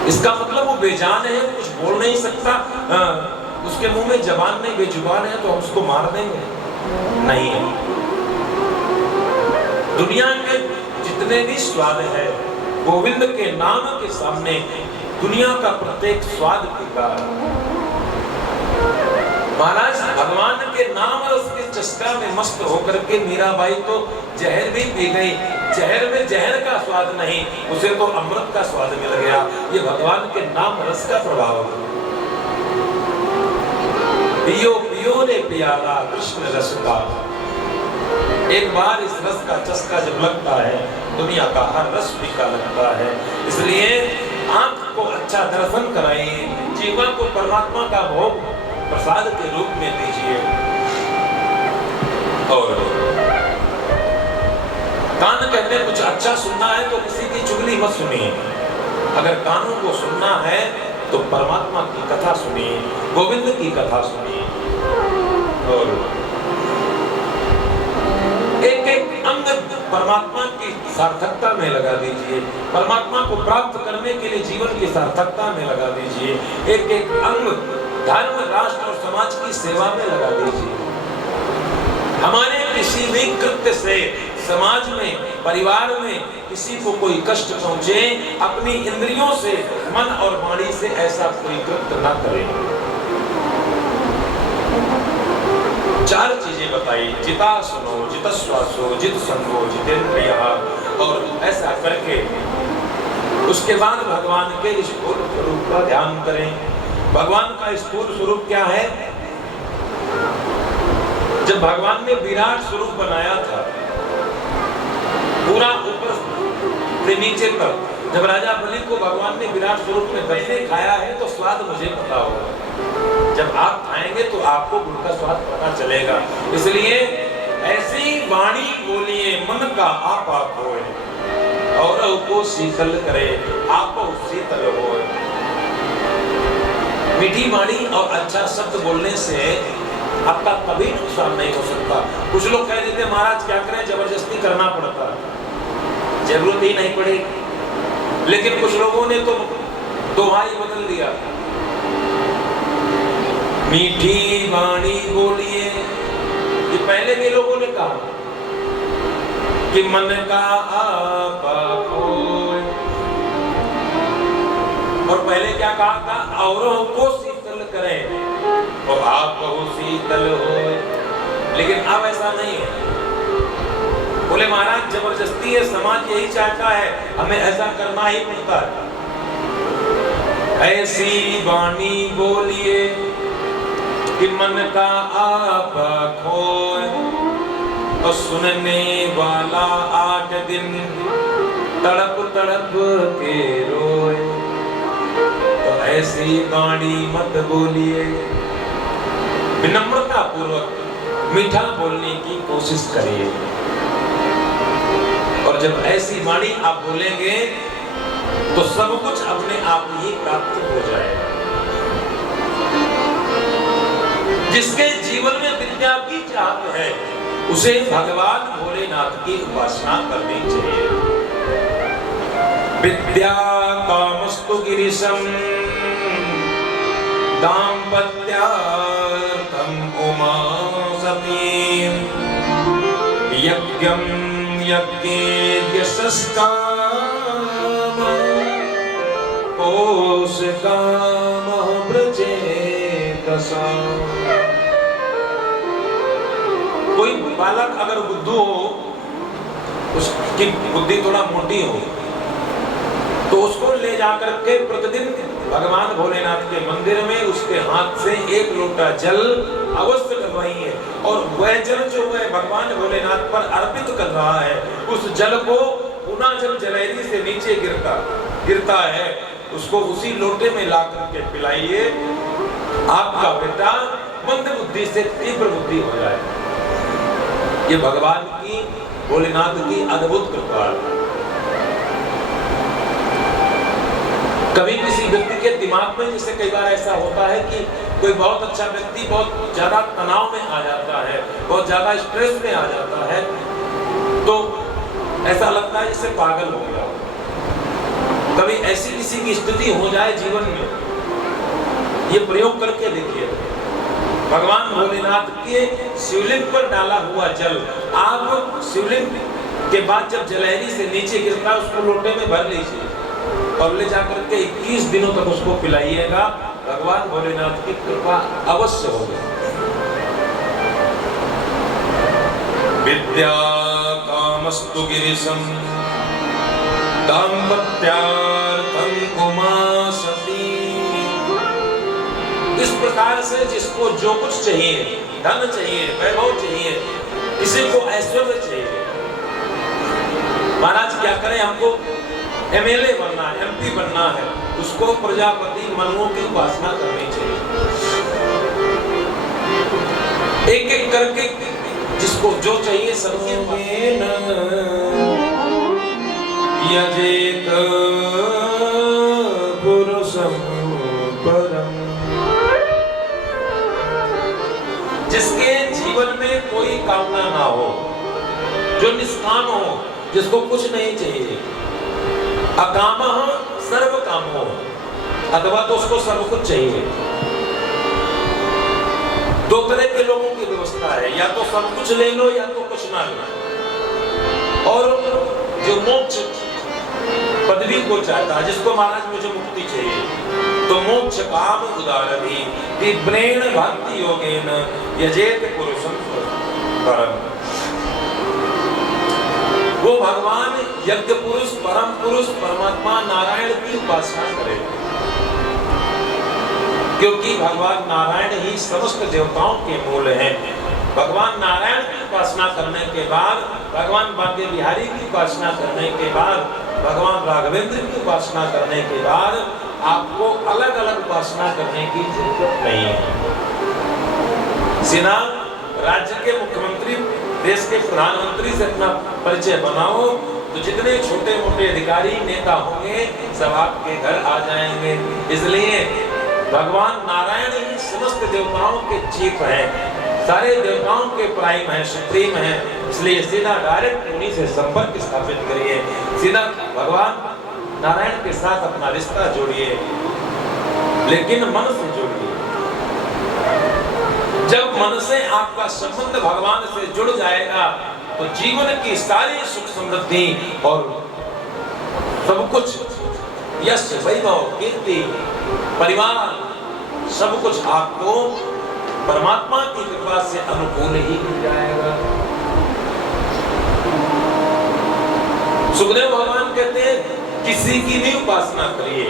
इसका मतलब वो बेजान है, कुछ बोल नहीं सकता, उसके मुंह में जबान नहीं, बेजुबान है, तो हम उसको मार देंगे? नहीं है। दुनिया के जितने भी स्वाद है गोविंद के नाम के सामने दुनिया का प्रत्येक स्वाद फीका है। महाराज भगवान के नाम रस के चस्का में मस्त होकर के मीराबाई तो जहर भी पी गई। जहर में जहर का स्वाद नहीं, उसे तो अमृत का स्वाद मिल गया। ये भगवान के नाम रस का प्रभाव है। पियो पियो रे प्याला कृष्ण रस का। एक बार इस रस का चस्का जब लगता है, दुनिया का हर रस फीका लगता है। इसलिए आंख को अच्छा दर्शन कराइए, जीवन को परमात्मा का भोग प्रसाद के रूप में दीजिए। और कान कहते हैं कुछ अच्छा सुनना है तो किसी की चुगली मत सुनिए। अगर कानों को सुनना है तो परमात्मा की कथा सुनिए, गोविंद की कथा सुनिए। और एक एक अंग परमात्मा की सार्थकता में लगा दीजिए। परमात्मा को प्राप्त करने के लिए जीवन की सार्थकता में लगा दीजिए। एक एक अंग धर्म, राष्ट्र और समाज की सेवा में लगा दीजिए। हमारे किसी भी कृत्य से समाज में, परिवार में किसी को कोई कष्ट पहुंचे, अपनी इंद्रियों से, मन और वाणी से ऐसा कोई कृत्य न करें। 4 चीजें बताई, जिता सुनो, जितस्वासो, जित संगो, जितेंद्रियः। और ऐसा करके उसके बाद भगवान के स्थूल स्वरूप का ध्यान करें। भगवान का स्थूल स्वरूप क्या है? जब भगवान ने विराट स्वरूप बनाया था, पूरा ऊपर से नीचे तक, जब राजा बलि को भगवान ने विराट स्वरूप में दही खाया है तो स्वाद मुझे पता होगा। जब आप खाएंगे तो आपको गुड़ का स्वाद पता चलेगा। इसलिए ऐसी वाणी बोलिए मन का आपा होए, और को शीतल करे आप शीतल होए। मीठी वाणी और अच्छा शब्द बोलने से आपका कभी नुकसान नहीं हो सकता। कुछ लोग कह देते महाराज क्या करें, जबरदस्ती करना पड़ता है, जरूरत ही नहीं पड़ेगी। लेकिन कुछ लोगों ने तो दोहाई बदल दिया, मीठी वाणी बोलिए। ये पहले के लोगों ने कहा कि मन का आपा होए, और पहले क्या कहा था, औरों को शीतल करें और आप शीतल हो। लेकिन अब ऐसा नहीं है। बोले महाराज जबरदस्ती है, समाज यही चाहता है, हमें ऐसा करना ही पड़ता है। ऐसी वाणी बोलिए कि मन का आपा खोए, और सुनने वाला 8 दिन तड़प तड़प के रोए। तो ऐसी वाणी मत बोलिए। विनम्रता पूर्वक मीठा बोलने की कोशिश करिए। और जब ऐसी वाणी आप बोलेंगे तो सब कुछ अपने आप ही प्राप्त हो जाएगा। जिसके जीवन में विद्या की चाहत है उसे भगवान भोलेनाथ की उपासना करनी चाहिए। विद्या कामस्तु गिरिशम दाम्पत्यार्थम उमा सती यज्ञम यज्ञेयशस्काम पोषकामः व्रजेतसा। कोई बालक अगर बुद्धू हो, उसकी बुद्धि थोड़ा मोटी हो, तो उसको ले जाकर के प्रतिदिन भगवान भोलेनाथ के मंदिर में उसके हाथ से 1 लोटा जल अवश्य करवाइए। और वह जल जो है भगवान भोलेनाथ पर अर्पित कर रहा है, उस जल को पुनः जब जलेरी से नीचे गिरता है, उसको उसी लोटे में ला करके पिलाइए। आपका बेटा मंद बुद्धि से तीव्र बुद्धि हो जाए। ये भगवान की, भोलेनाथ की अद्भुत कृपा है। कभी किसी व्यक्ति के दिमाग में जैसे कई बार ऐसा होता है कि कोई बहुत अच्छा व्यक्ति बहुत ज्यादा तनाव में आ जाता है, बहुत ज्यादा स्ट्रेस में आ जाता है, तो ऐसा लगता है जैसे पागल हो गया। कभी ऐसी किसी की स्थिति हो जाए जीवन में, ये प्रयोग करके देखिए। भगवान भोलेनाथ के शिवलिंग पर डाला हुआ जल आप शिवलिंग के बाद जब जलहरी से नीचे गिरता है उसको लोटे में भर लीजिए और ले जाकर के 21 दिनों तक उसको पिलाइएगा। भगवान भोलेनाथ की कृपा अवश्य होगी। विद्या कामस्तु गिरिशं दाम्पत्यार्थं उमासती। इस प्रकार से जिसको जो कुछ चाहिए, धन चाहिए, वैभव चाहिए, किसी को ऐश्वर्य चाहिए, महाराज क्या करें, हमको एमएलए बनना है, एमपी बनना है, उसको प्रजापति मनुओं की उपासना करनी चाहिए। एक एक करके जिसको जो चाहिए सबके यजेत पुरुषं परम। जिसके जीवन में कोई कामना ना हो, जो निष्काम हो, जिसको कुछ नहीं चाहिए, अकामः सर्व काम हो, अथवा तो उसको सब कुछ चाहिए। दो तरह के लोगों की व्यवस्था है, या तो सब कुछ ले लो या तो कुछ ना लो। और जो मोक्ष पदवी को चाहता है, जिसको महाराज मुझे मुक्ति चाहिए, तो मोक्ष काम उदारधि तीव्रेण भक्ति योगेन यजेत पुरुषं परम। वो भगवान यज्ञ पुरुष, परम पुरुष, परमात्मा नारायण की उपासना करे, क्योंकि भगवान नारायण ही समस्त देवताओं के मूल हैं। भगवान नारायण की उपासना करने के बाद, भगवान बांके बिहारी की उपासना करने के बाद, भगवान राघवेंद्र की उपासना करने के बाद आपको अलग अलग उपासना करने की जरूरत नहीं है। सीधा राज्य के मुख्यमंत्री, देश के प्रधानमंत्री से अपना परिचय बनाओ, तो जितने छोटे मोटे अधिकारी नेता होंगे सब आपके घर आ जाएंगे। इसलिए भगवान नारायण ही समस्त देवताओं के चीफ हैं, सारे देवताओं के प्राइम हैं, सुप्रीम हैं। इसलिए सीधा डायरेक्ट उन्हीं से संपर्क स्थापित करिए, सीधा भगवान नारायण के साथ अपना रिश्ता जोड़िए, लेकिन मन से जोड़िए। जब मन से आपका संबंध भगवान से जुड़ जाएगा तो जीवन की सारी सुख समृद्धि और सब कुछ, यश, वैभव, कीर्ति, परिवार, सब कुछ आपको परमात्मा की कृपा से अनुकूल ही मिल जाएगा। सुखदेव भगवान कहते हैं किसी की भी उपासना करिए,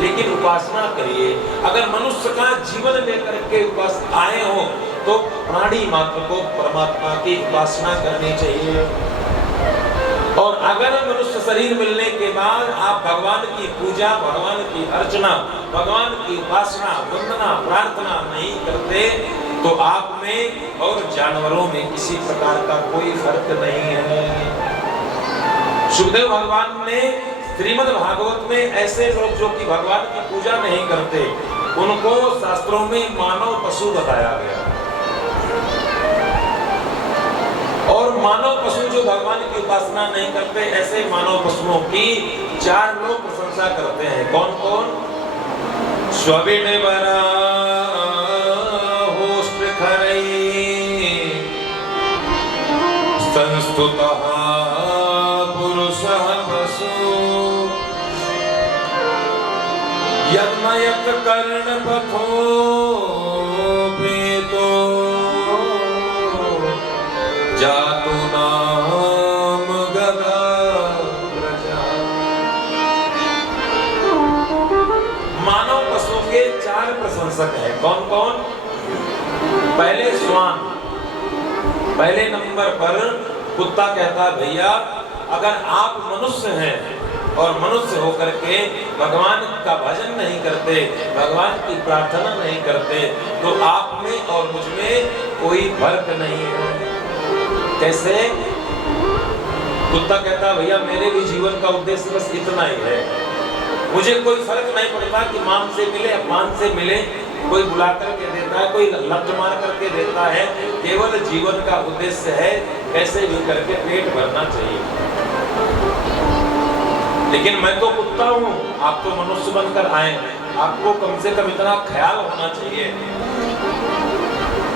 लेकिन उपासना करिए। अगर मनुष्य का जीवन लेकर के उपास आए हो तो प्राणी मात्र को परमात्मा की उपासना करनी चाहिए। और अगर मनुष्य शरीर मिलने के बाद आप भगवान की पूजा, भगवान की अर्चना, भगवान की उपासना, वंदना, प्रार्थना नहीं करते तो आप में और जानवरों में किसी प्रकार का कोई फर्क नहीं है। सुखदेव भगवान ने श्रीमद् भागवत में ऐसे लोग जो कि भगवान की पूजा नहीं करते, उनको शास्त्रों में मानव पशु बताया गया। और मानव पशु जो भगवान की उपासना नहीं करते, ऐसे मानव पशुओं की 4 लोग प्रशंसा करते हैं। कौन कौन? स्वविणवरा संस्तुतः पुरुषः पशु यन्मयत कर्णपथो पेतो जातु नाम गदा प्रजा। मानव पशु के 4 प्रशंसक हैं। कौन कौन? पहले श्वान, पहले नंबर पर कुत्ता कहता भैया अगर आप मनुष्य हैं और मनुष्य होकर के भगवान का भजन नहीं करते, भगवान की प्रार्थना नहीं करते, तो आप में और मुझ में कोई फर्क नहीं है। कैसे? कुत्ता कहता भैया मेरे भी जीवन का उद्देश्य बस इतना ही है, मुझे कोई फर्क नहीं पड़ता कि मान से मिले अपमान से मिले, कोई बुला करके देता है, कोई लफ्ज मार करके देता है, केवल जीवन का उद्देश्य है कैसे भी करके पेट भरना चाहिए। लेकिन मैं तो कुत्ता हूँ, आप तो मनुष्य बनकर आए, आपको कम से कम इतना ख्याल होना चाहिए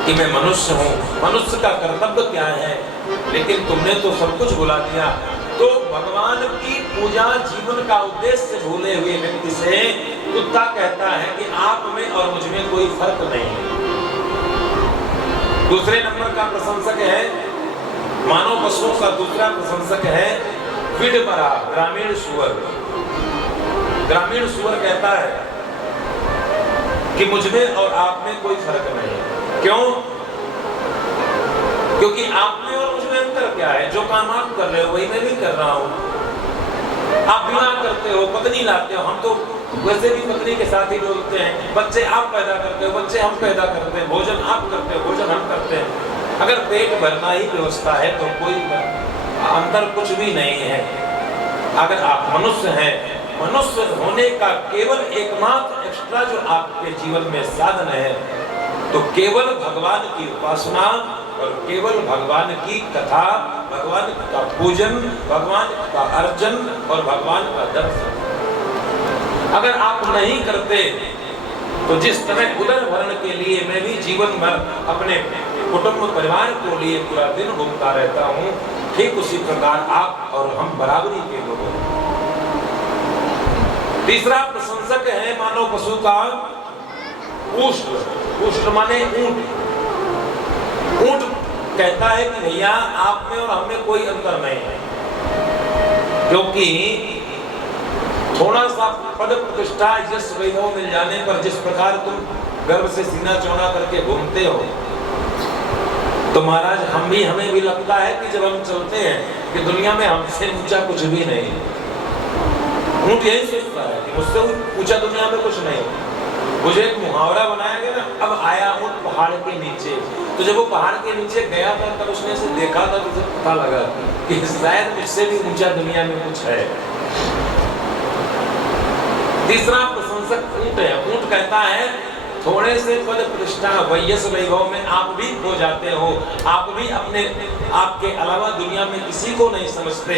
कि मैं मनुष्य हूँ, मनुष्य का कर्तव्य क्या है, लेकिन तुमने तो सब कुछ भुला दिया। तो भगवान की पूजा जीवन का उद्देश्य भूले हुए व्यक्ति से कुत्ता कहता है कि आप में और मुझ में कोई फर्क नहीं है। दूसरे नंबर का प्रशंसक है, मानव पशुओं का दूसरा प्रशंसक है विडबरा, ग्रामीण सुअर। ग्रामीण सुअर कहता है कि मुझ में और आप में कोई फर्क नहीं है। क्यों? क्योंकि आप में और मुझ में अंतर क्या है? जो काम आप कर रहे हो वही मैं भी कर रहा हूँ। आप विवाह करते हो, पत्नी लाते हो, हम तो वैसे भी पत्नी के साथ ही डोलते हैं। बच्चे आप पैदा करते हो, बच्चे हम पैदा करते हैं। भोजन आप करते हो, भोजन हम करते हैं। अगर पेट भरना ही व्यवस्था है तो कोई अंतर कुछ भी नहीं है। अगर आप मनुष्य हैं, मनुष्य होने का केवल एकमात्र एक्स्ट्रा जो आपके जीवन में साधन है तो केवल भगवान की उपासना और केवल भगवान की कथा, भगवान का पूजन, भगवान का अर्चन और भगवान का दर्शन। अगर आप नहीं करते तो जिस तरह उदर भरण के लिए मैं भी जीवन भर अपने कुटुंब परिवार को लिए पूरा दिन घूमता रहता हूँ, ठीक उसी प्रकार आप और हम बराबरी के लोग हैं। तीसरा प्रशंसक है मानव पशु का उष्ट। उष्ट माने ऊंट। ऊंट कहता है कि भैया आप में और हम में कोई अंतर नहीं है, क्योंकि थोड़ा सा पद प्रतिष्ठा यश वैभव मिल जाने पर जिस प्रकार तुम गर्व से सीना चौड़ा करके घूमते हो, तो महाराज हमें भी लगता है कि जब हम चलते हैं कि दुनिया में हमसे ऊंचा कुछ भी नहीं। ऊंट यही सोचता है कि मुझसे ऊंचा दुनिया में कुछ नहीं। मुझे एक मुहावरा बनाया गया ना, अब आया ऊंट पहाड़ के नीचे। तो जब वो पहाड़ के नीचे गया था तब उसने से देखा था तो उसे पता लगा कि शायद मुझसे भी ऊंचा दुनिया में कुछ है। तीसरा प्रशंसक ऊंट है। ऊंट कहता है थोड़े से पद प्रतिष्ठा वयस वैभव में आप भी खो जाते हो, आप भी अपने आपके अलावा दुनिया में किसी को नहीं समझते,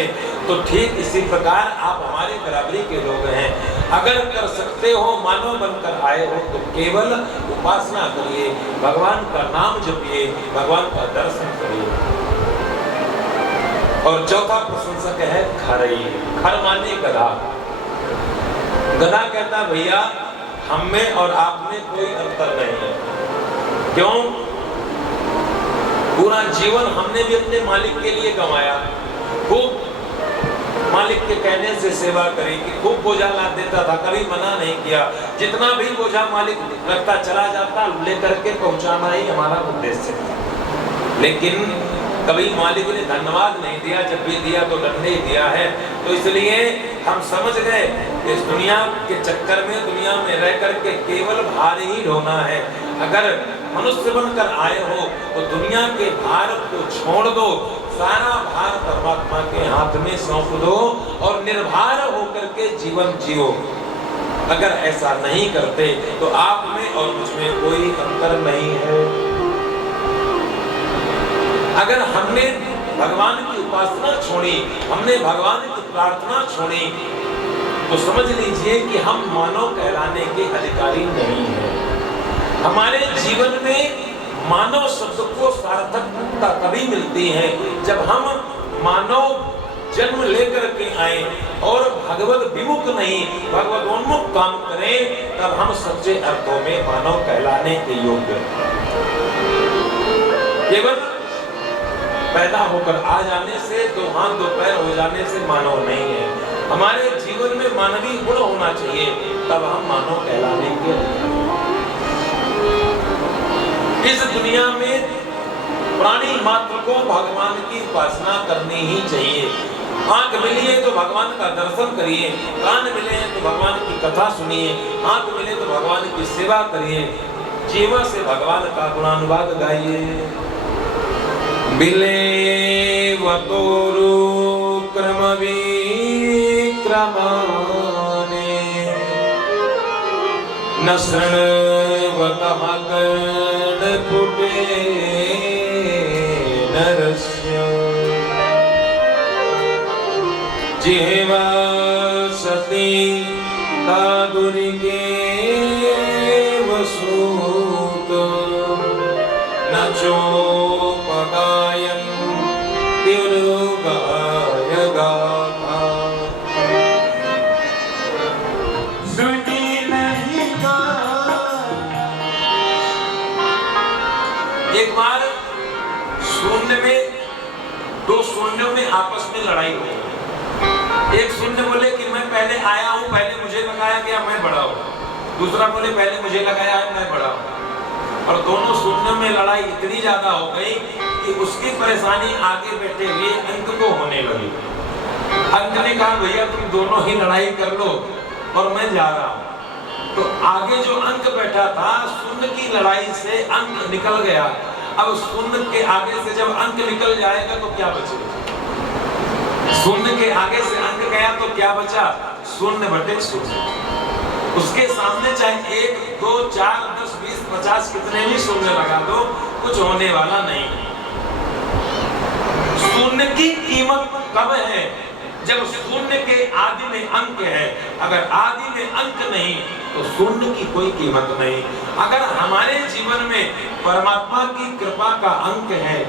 तो ठीक इसी प्रकार आप हमारे बराबरी के लोग हैं। अगर कर सकते हो, मानव बनकर आए हो तो केवल उपासना करिए, भगवान का नाम जपिए, भगवान का दर्शन करिए। और चौथा प्रशंसक है खरई। खर माने गधा। गधा कहता भैया हम में और आप में कोई अंतर नहीं है। क्यों? पूरा जीवन हमने भी अपने मालिक के लिए कमाया, खूब मालिक के कहने से सेवा करी, कि खूब बोझा ला देता था, कभी मना नहीं किया। जितना भी बोझा मालिक रखता चला जाता, लेकर के पहुंचाना ही हमारा उद्देश्य है। लेकिन कभी मालिक ने धन्यवाद नहीं दिया, जब भी दिया तो डंडे ही दिया है। तो इसलिए हम समझ गए इस दुनिया के चक्कर में, दुनिया में रह करके केवल भार ही ढोना है। अगर मनुष्य बनकर आए हो तो दुनिया के भार को छोड़ दो, सारा भार परमात्मा के हाथ में सौंप दो और निर्भर होकर के जीवन जियो। अगर ऐसा नहीं करते तो आप में और मुझ में कोई अंतर नहीं है। अगर हमने भगवान की उपासना छोड़ी, हमने भगवान की प्रार्थना छोड़ी, तो समझ लीजिए कि हम मानव कहलाने के अधिकारी नहीं हैं। हमारे जीवन में मानव शब्द को सार्थकता तभी मिलती है जब हम मानव जन्म लेकर के आए और भगवत विमुख नहीं, भगवतोन्मुख काम करें, तब हम सच्चे अर्थों में मानव कहलाने के योग्य। केवल पैदा होकर आ जाने से, दो हाथ दो पैर हो जाने से मानव नहीं है। हमारे जीवन में मानवीय गुण होना चाहिए, तब हम मानव कहलाने के। इस दुनिया में प्राणी मात्र को भगवान की उपासना करनी ही चाहिए। आंख मिली है तो भगवान का दर्शन करिए, कान मिले हैं तो भगवान की कथा सुनिए, हाथ मिले तो भगवान की सेवा करिए, जीवन से भगवान का गुणानुवाद गाइए। बिले वतोरु क्रम विक्रमाने न शृण्वतः कर्णपुटे नरस्य जिह्वा सती तादुरिके वसूत न पंचोपगायन तिरुगाय गाथा। सुनी नहीं एक बार शून्य में दो शून्यों में आपस में लड़ाई हो। एक शून्य बोले कि मैं पहले आया हूं, पहले मुझे लगाया गया, मैं बड़ा हूं। दूसरा बोले पहले मुझे लगाया है, मैं बड़ा हूं। और दोनों शून्यों में लड़ाई इतनी ज्यादा हो गई कि उसकी परेशानी आगे बैठे हुए अंक को होने लगी। अंक ने कहा भैया तुम दोनों ही लड़ाई कर लो और मैं जा रहा हूं। तो आगे जो अंक बैठा था, शून्य की लड़ाई से अंक निकल गया। अब शून्य के आगे से जब अंक निकल जाएगा तो क्या बचेगा? शून्य के आगे से अंक गया तो क्या बचा? शून्य बटे शून्य। उसके सामने चाहे 1, 2, 4, 10, 20, 50 कितने भी शून्य लगा दो, कुछ होने वाला नहीं। शून्य की कीमत कब है? जब शून्य के आदि में अंक है। अगर आदि में अंक नहीं तो शून्य की कोई कीमत नहीं। अगर हमारे जीवन में परमात्मा की कृपा का अंक है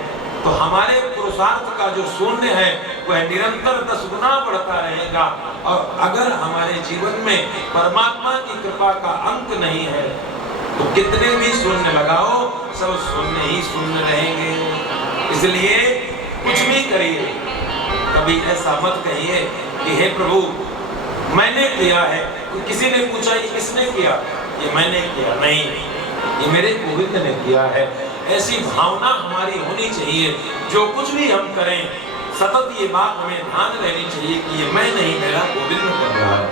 तो हमारे पुरुषार्थ का जो शून्य है वह निरंतर 10 गुना बढ़ता रहेगा। और अगर हमारे जीवन में परमात्मा की कृपा का अंक नहीं है तो कितने भी शून्य लगाओ, सब शून्य ही शून्य रहेंगे। इसलिए कुछ भी करिए, कभी ऐसा मत कहिए कि हे प्रभु मैंने किया है। किसी ने पूछा ये किसने किया? ये मैंने किया नहीं, ये मेरे गोविंद ने किया है। ऐसी भावना हमारी होनी चाहिए। जो कुछ भी हम करें सतत ये बात हमें ध्यान रहनी चाहिए कि ये मैं नहीं, मेरा गोविंद कर रहा है।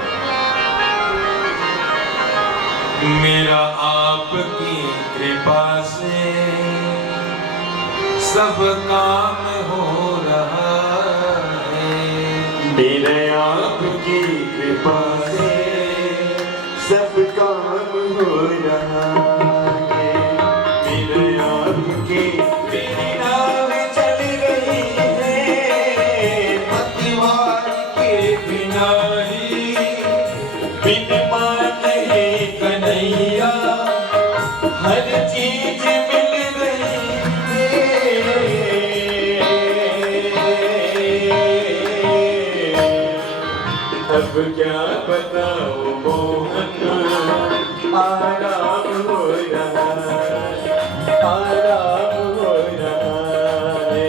मेरा आपकी कृपा से सब काम हो रहा है। मेरे आपकी कृपा से सब काम हो रहा है। मेरे आपकी मेरी नाव चल रही है पतिवार के बिना ही। बिन मान है कन्हैया हर चीज मिल रही है। अब क्या बताऊं मोहन, आराम हो रहा है, आराम हो रहा है।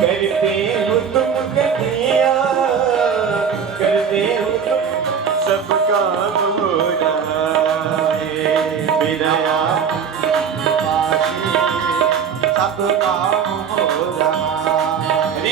करते हो तुम कन्हैया, करते हो तुम, सब काम हो रहा है। मेरा सब काम हो रहा है।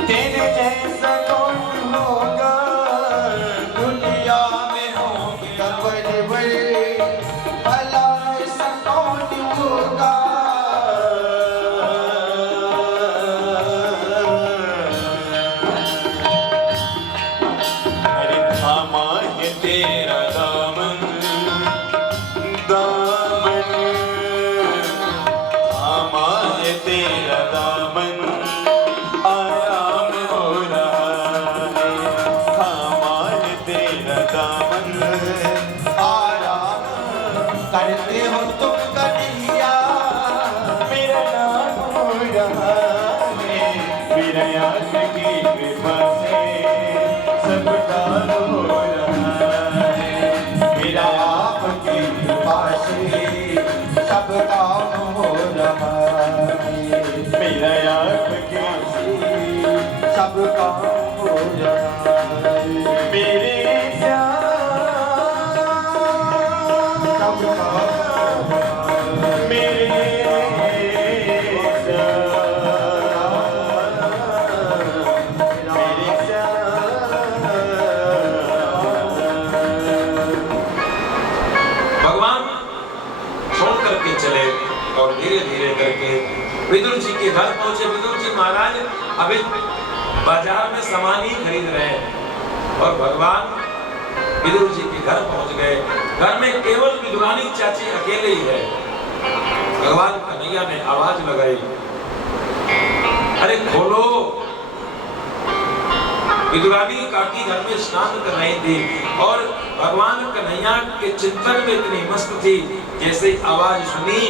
तेरे जैसा कौन होगा दुनिया में, होगा बड़े बड़े भला ऐसा कौन होगा। अरे थामा है तेरा दामन, दामन थामा है तेरा दामन। आराम हो रहा है, थामा है तेरा दामन। आराम करते हो तुम कन्हैया, मेरा नाम हो रहा है। मेरा याद की कृपा से सब काम हो रहा है। मेरा आपकी कृपा से सब काम हो रहा है। मेरा आपकी सब काम हो रहा है। मेरे सब काम मेरे भगवान छोड़ करके चले और धीरे धीरे करके विदुर जी के घर पहुंचे। विदुर जी महाराज अभी बाजार में सामान ही खरीद रहे हैं और भगवान विदुर जी के घर पहुंच गए। घर में केवल विदुरानी चाची अकेले ही है। भगवान कन्हैया ने आवाज लगाई, अरे खोलो। विदुरानी काकी घर में स्नान कर रही थी और भगवान कन्हैया के चिंतन में इतनी मस्त थी, जैसे आवाज सुनी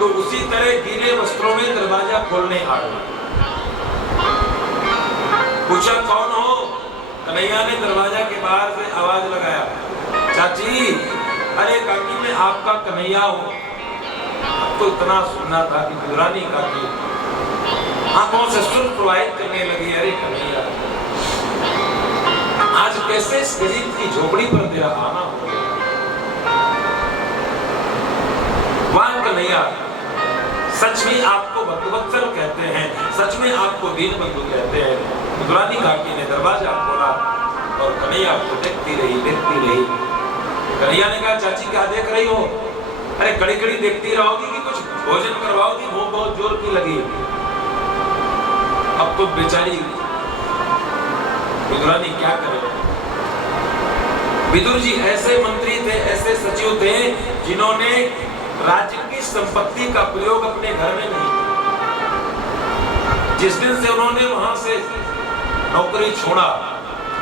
तो उसी तरह गीले वस्त्रों में दरवाजा खोलने आ गई। पूछा कौन हो? कन्हैया ने दरवाजा के बाहर से आवाज लगाया, चाची। अरे काकी मैं आपका कन्हैया हूँ। अब तो इतना सुनना था कि विदुरानी काकी आंखों से सुर प्रवाहित करने लगी, अरे कन्हैया आज कैसे इस गरीब की झोपड़ी पर तेरा आना हो गया? वाह कन्हैया, सच में आपको भक्तवत्सल कहते हैं, सच में आपको दीन बंधु कहते हैं। विदुरानी काकी ने दरवाजा खोला और कन्हैया को देखती रही, देखती रही। कन्हैया ने कहा, चाची क्या देख रही हो? अरे कड़ी कड़ी देखती रहोगी कि कुछ भोजन करवाओगी? भूख बहुत जोर की लगी। अब तो बेचारी विदुरानी क्या करे। विदुर जी ऐसे मंत्री थे, ऐसे सचिव थे जिन्होंने राज्य की संपत्ति का प्रयोग अपने घर में नहीं किया। जिस दिन से उन्होंने वहां से नौकरी छोड़ा,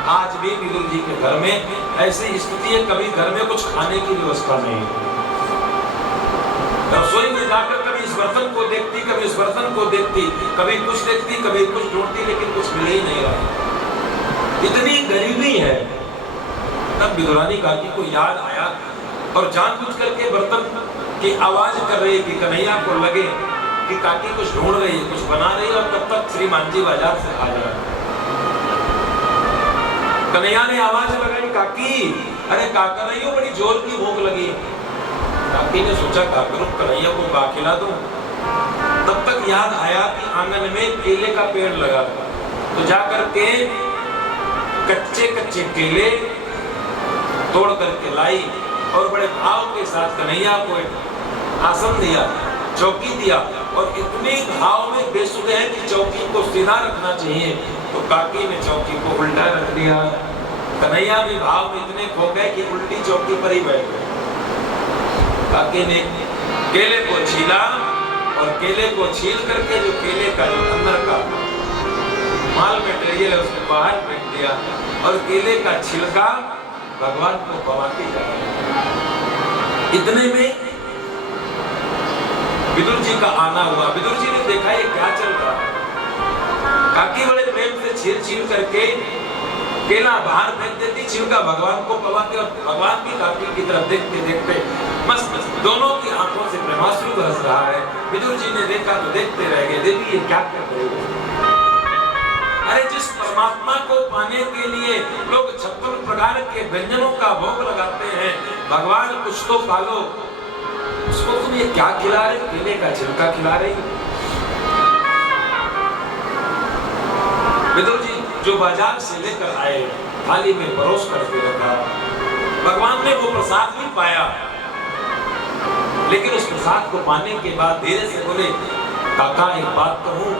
आज भी विदुर जी के घर में ऐसी स्थिति है, कभी घर में कुछ खाने की व्यवस्था नहीं। रसोई में जाकर कभी इस बर्तन को देखती, कभी इस बर्तन को देखती, कभी कुछ देखती, कभी कुछ ढूंढती, लेकिन कुछ मिल ही नहीं रहा। इतनी गरीबी है। तब विदुरानी काकी को याद आया और जानबूझ करके बर्तन की आवाज कर रही कि कन्हैया को लगे कि काकी कुछ ढूंढ रही है, कुछ बना रही है, और तब तक श्रीमान जी बाजार से आ जाए। कन्हैया ने आवाज लगाई, काकी। अरे का कर रही हो? बड़ी जोर की भूख लगी। काकी ने सोचा क्या करूं, कन्हैया को गा खिला दूं। तब तक याद आया कि आंगन में केले का पेड़ लगा, तो जाकर के कच्चे कच्चे केले तोड़ करके लाई और बड़े भाव के साथ कन्हैया को आसन दिया, चौकी दिया, और इतने भाव में बेसुध है कि चौकी को सीधा रखना चाहिए, तो काकी ने चौकी को उल्टा रख दिया। कन्हैया भी भाव में इतने खो गए कि उल्टी चौकी पर ही बैठ गए। काकी ने केले को छीला और केले को छील करके जो केले का जो अंदर का माल मटेरियल है उसको बाहर फेंक दिया और केले का छिलका भगवान को पवाती जा रही। इतने में विदुर जी का आना हुआ। विदुर जी ने देखा ये क्या चल रहा है। काकी बड़े प्रेम से छील छील करके केला बाहर फेंक देती, छिलका भगवान को पवाते, और भगवान की काकी की तरफ देखते देखते मस्त दोनों की आंखों से प्रेमाश्रु बरस रहा है। विदुर जी ने देखा तो देखते रह गए, देवी ये क्या कर रहे हो? अरे जिस परमात्मा को पाने के लिए लोग 56 प्रकार के व्यंजनों का भोग लगाते हैं, भगवान कुछ तो पालो, उसको तुम ये क्या खिला रहे? केले का छिलका खिला रही। विदुर जी जो बाजार से लेकर आए, थाली में परोस करके रखा। भगवान ने वो प्रसाद भी पाया, लेकिन उस प्रसाद को पाने के बाद धीरे से बोले, काका एक बात कहूं,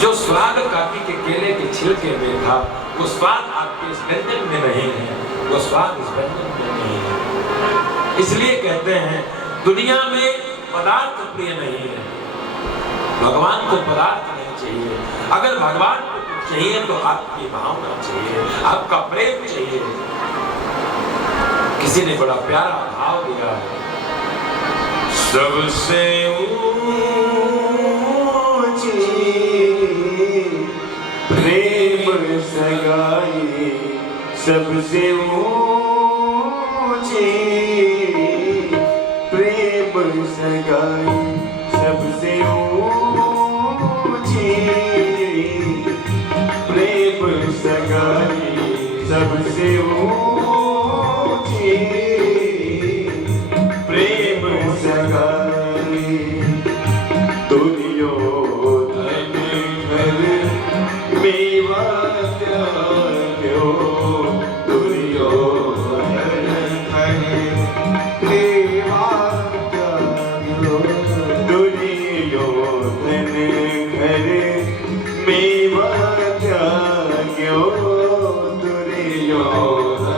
जो स्वाद काकी के केले के छिलके में था, वो स्वाद आपके इस व्यंजन में नहीं है, वो स्वाद इस व्यंजन में नहीं है। इसलिए कहते हैं दुनिया में पदार्थ प्रिय नहीं है, भगवान को पदार्थ नहीं चाहिए। अगर भगवान को चाहिए तो आपकी भावना चाहिए, आपका प्रेम चाहिए। किसी ने बड़ा प्यारा भाव दिया, सबसे प्रेम सगाई सबसे ऊंची, प्रेम सगाई सबसे ऊंची, प्रेम सगाई सबसे ऊंची, प्रेम सगाई दुर्योधन घर मेवा त्याग्यो, दुर्योधन घर मेवा त्याग्यो, दुर्योधन घर मेवा त्याग्यो, दुर्योधन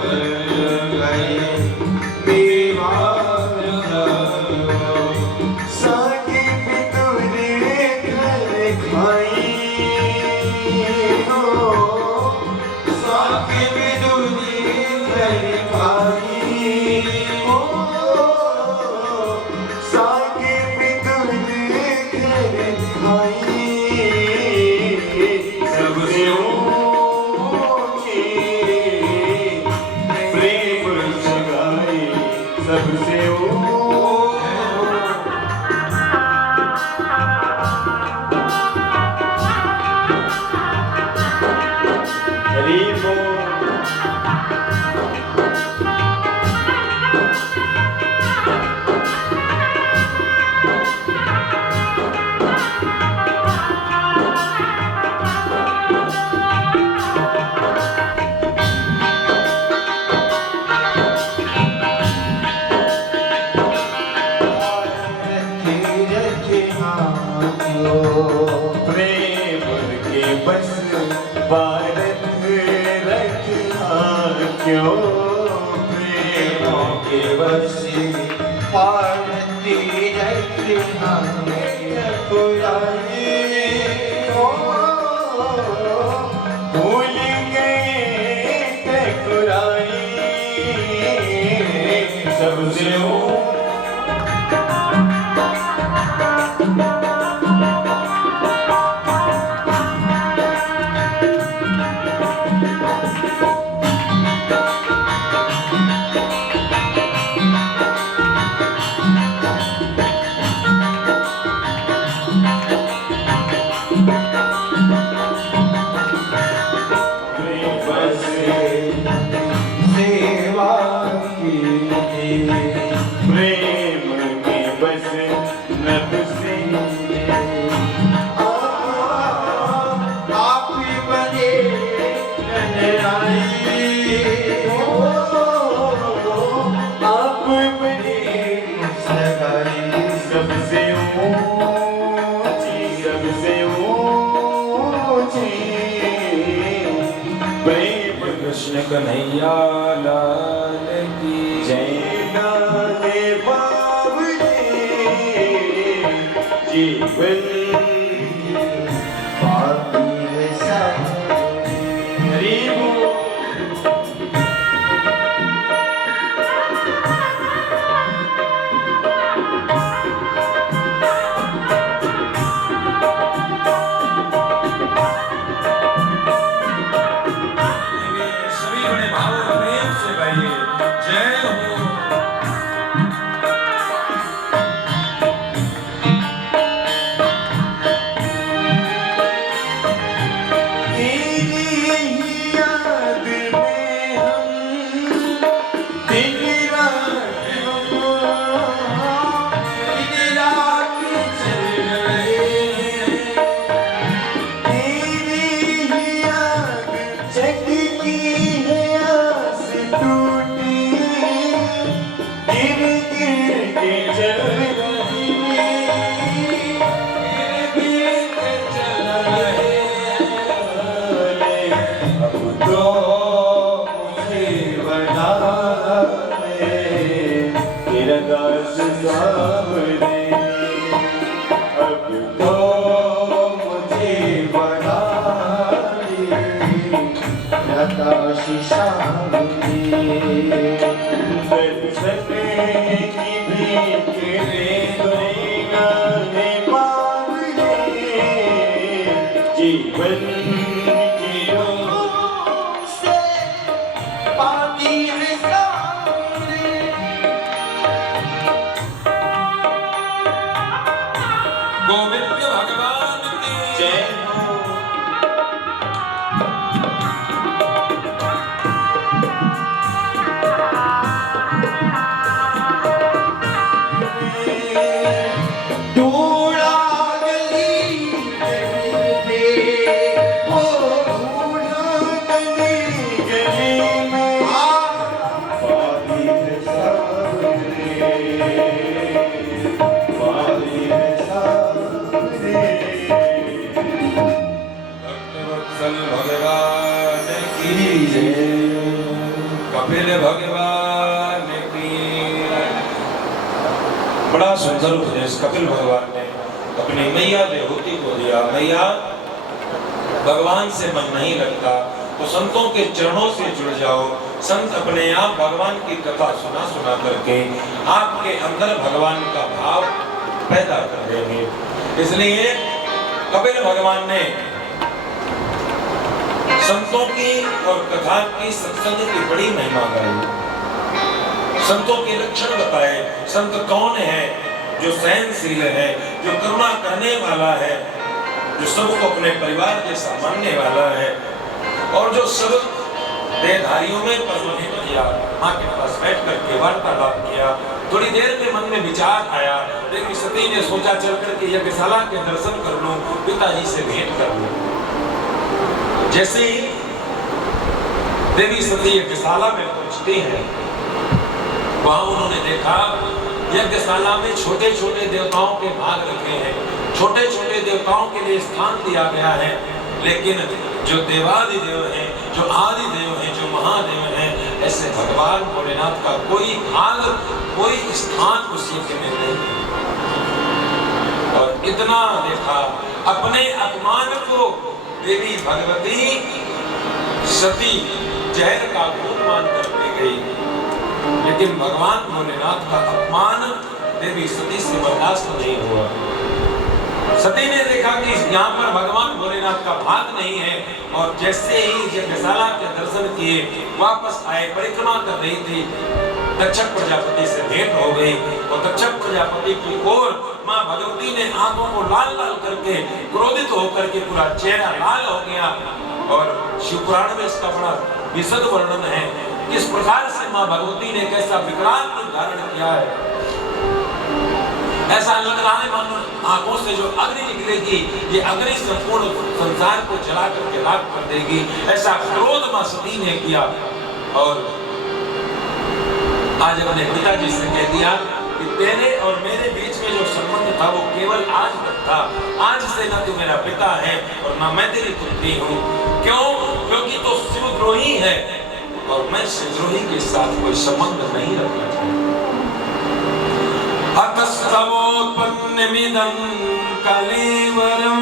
क्यों प्रेमों के बसे पारती रखना ठकुराई हो भूल गए ठकुराई सबसे हो कृष्ण कन्हैया लाल की जय गाने बाबले जीवन पापी है सब गरीबों भगवान की। बड़ा सुंदर उपदेश कपिल भगवान ने अपनी मैया देवहूति को दिया। मैया, भगवान से मन नहीं लगता तो संतों के चरणों से जुड़ जाओ। संत अपने आप भगवान की कथा सुना सुना करके आपके अंदर भगवान का भाव पैदा कर देंगे। इसलिए कपिल भगवान ने संतों की और कथा की, सत्संग की बड़ी महिमा गाई। संतों के लक्षण बताए। संत कौन है? जो सहनशील है, जो करुणा करने वाला है, जो सबको अपने परिवार जैसा मानने वाला है, और जो सब देहधारियों में परमहित किया। माँ के पास बैठ करके वार्तालाप किया। थोड़ी देर में मन में विचार आया, लेकिन सती ने सोचा चल करके यज्ञशाला के दर्शन कर लूं, पिताजी से भेंट कर लूं। जैसे ही देवी सती यज्ञशाला में पहुंचती है, वहां उन्होंने देखा यज्ञशाला में छोटे छोटे देवताओं के भाग रखे हैं। छोटे छोटे देवताओं के लिए स्थान दिया गया है, लेकिन जो देवादिदेव हैं, जो आदिदेव हैं, जो महादेव हैं, ऐसे भगवान भोलेनाथ का कोई भाग, कोई स्थान उस यज्ञ में नहीं। और इतना देखा, अपने अपमान को देवी भगवती सती जहर का घूंट मान करके गई, लेकिन भगवान भोलेनाथ का अपमान देवी सती से बर्दाश्त नहीं हुआ। सती ने देखा कि यहाँ पर भगवान भोलेनाथ का भाग नहीं है, और जैसे ही यज्ञशाला के दर्शन किए वापस आए, परिक्रमा कर रही थी, तक्षक प्रजापति से भेंट हो गई। और तक्षक प्रजापति की ओर माँ भगवती ने आंखों को लाल लाल करके, क्रोधित होकर के पूरा चेहरा लाल हो गया। और शिवपुराण में इसका बड़ा विशद वर्णन है, किस प्रकार से माँ भगवती ने कैसा विकराल रूप धारण किया है। ऐसा लग रहा है मानो आंखों से जो अग्नि निकलेगी, ये अग्नि संपूर्ण संसार को जला करके राख कर देगी। ऐसा क्रोध मां सती ने किया, और आज अपने पिताजी से कह दिया कि तेरे और मेरे बीच में जो संबंध था वो केवल आज तक था, आज से ना तू मेरा पिता है और ना मैं तेरी पुत्री हूँ। क्यों? क्योंकि तो शिवद्रोही है, और मैं शिवद्रोही के साथ कोई संबंध नहीं रखना चाहता। अतस्तवोत्पन्नमिदं कलेवरं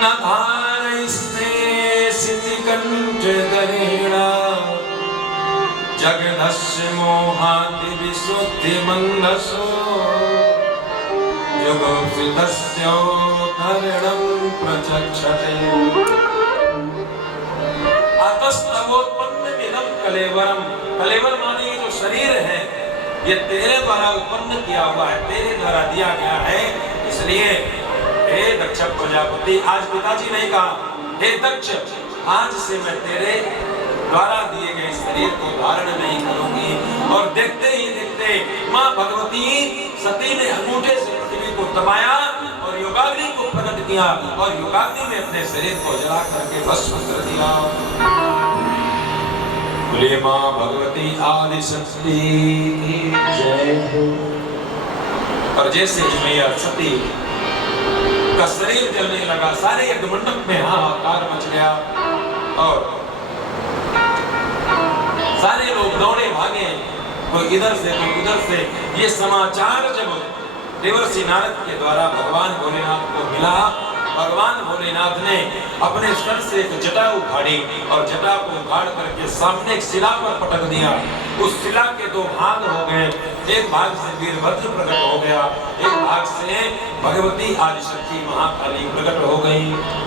न धारयिस्ते सितिकण्ठधरेण जगदस्य मोहादि विशुद्धिमन्दसो युगोपसितस्योद्धरणं प्रचक्षते। अतस्तवोत्पन्नमिदं कलेवरं, कलेवर माने ये जो शरीर है ये तेरे द्वारा उत्पन्न किया हुआ है, तेरे द्वारा दिया गया है। इसलिए हे दक्ष प्रजापति, आज पिताजी ने कहा, हे दक्ष, आज से मैं तेरे द्वारा दिए गए शरीर को धारण नहीं करूंगी। और देखते ही देखते माँ भगवती सती ने अंगूठे से पृथ्वी को दबाया और योगाग्नि को प्रकट किया, और योगाग्नि में अपने शरीर को जला करके भस्म कर दिया। बोले माँ भगवती आदि शक्ति की जय हो। और जैसे ही मैया सती का शरीर जलने लगा, सारे यज्ञ मंडप में हाहाकार मच गया, और सारे लोग दौड़े भागे, कोई इधर से कोई उधर से। ये समाचार जब देवर्षि नारद के द्वारा भगवान भोलेनाथ को मिला, भगवान भोलेनाथ ने अपने स्तर से एक जटा उखाड़ी, और जटा को उखाड़ करके सामने एक शिला पर पटक दिया। उस शिला के दो भाग हो गए, एक भाग से वीरभद्र प्रकट हो गया, एक भाग से भगवती आदिशक्ति महाकाली प्रकट हो गई।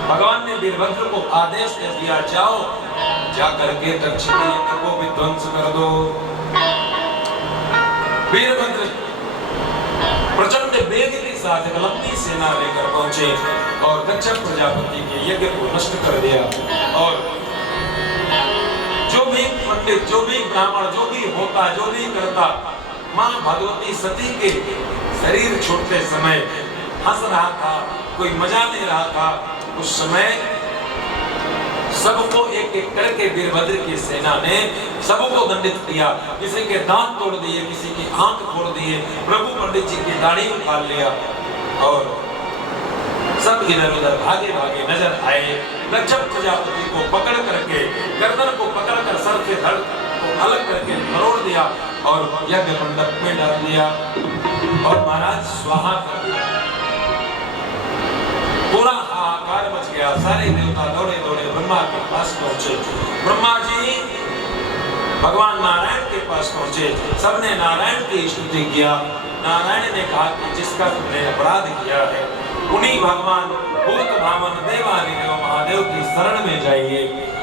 भगवान ने वीरभद्र को आदेश दे दिया, जाओ जा करके दक्ष के यज्ञ को विध्वंस कर दो। वीरभद्र प्रचंड वेग के साथ एक लंबी सेना लेकर पहुंचे और दक्ष प्रजापति के यज्ञ को नष्ट कर दिया। और जो भी पंडित, जो भी ब्राह्मण, जो भी होता, जो भी करता, मां भगवती सती के शरीर छोड़ते समय हंस रहा था, कोई मजा ले रहा था। उस समय सबको एक एक करके वीरभद्र की सेना ने सबको दंडित किया। किसी के दांत तोड़ दिए, किसी की आंख फोड़ दिए, प्रभु पंडित जी की दाढ़ी उखाड़ लिया, और सब इधर उधर भागे भागे नजर आए। दक्ष प्रजापति को पकड़ करके, गर्दन को पकड़कर सर से धड़ को अलग करके मरोड़ दिया और यज्ञ मंडप में डाल दिया, और महाराज स्वाहा कर दिया। पूरा हाहाकार मच गया। सारे देवता दौड़े दौड़े ब्रह्मा के पास पहुंचे। ब्रह्मा जी भगवान नारायण के पास पहुंचे, सबने नारायण की स्तुति किया। नारायण ने कहा कि जिसका तुमने अपराध किया है, उन्हीं भगवान भूत भावन देवादिदेव महादेव की शरण में जाइए।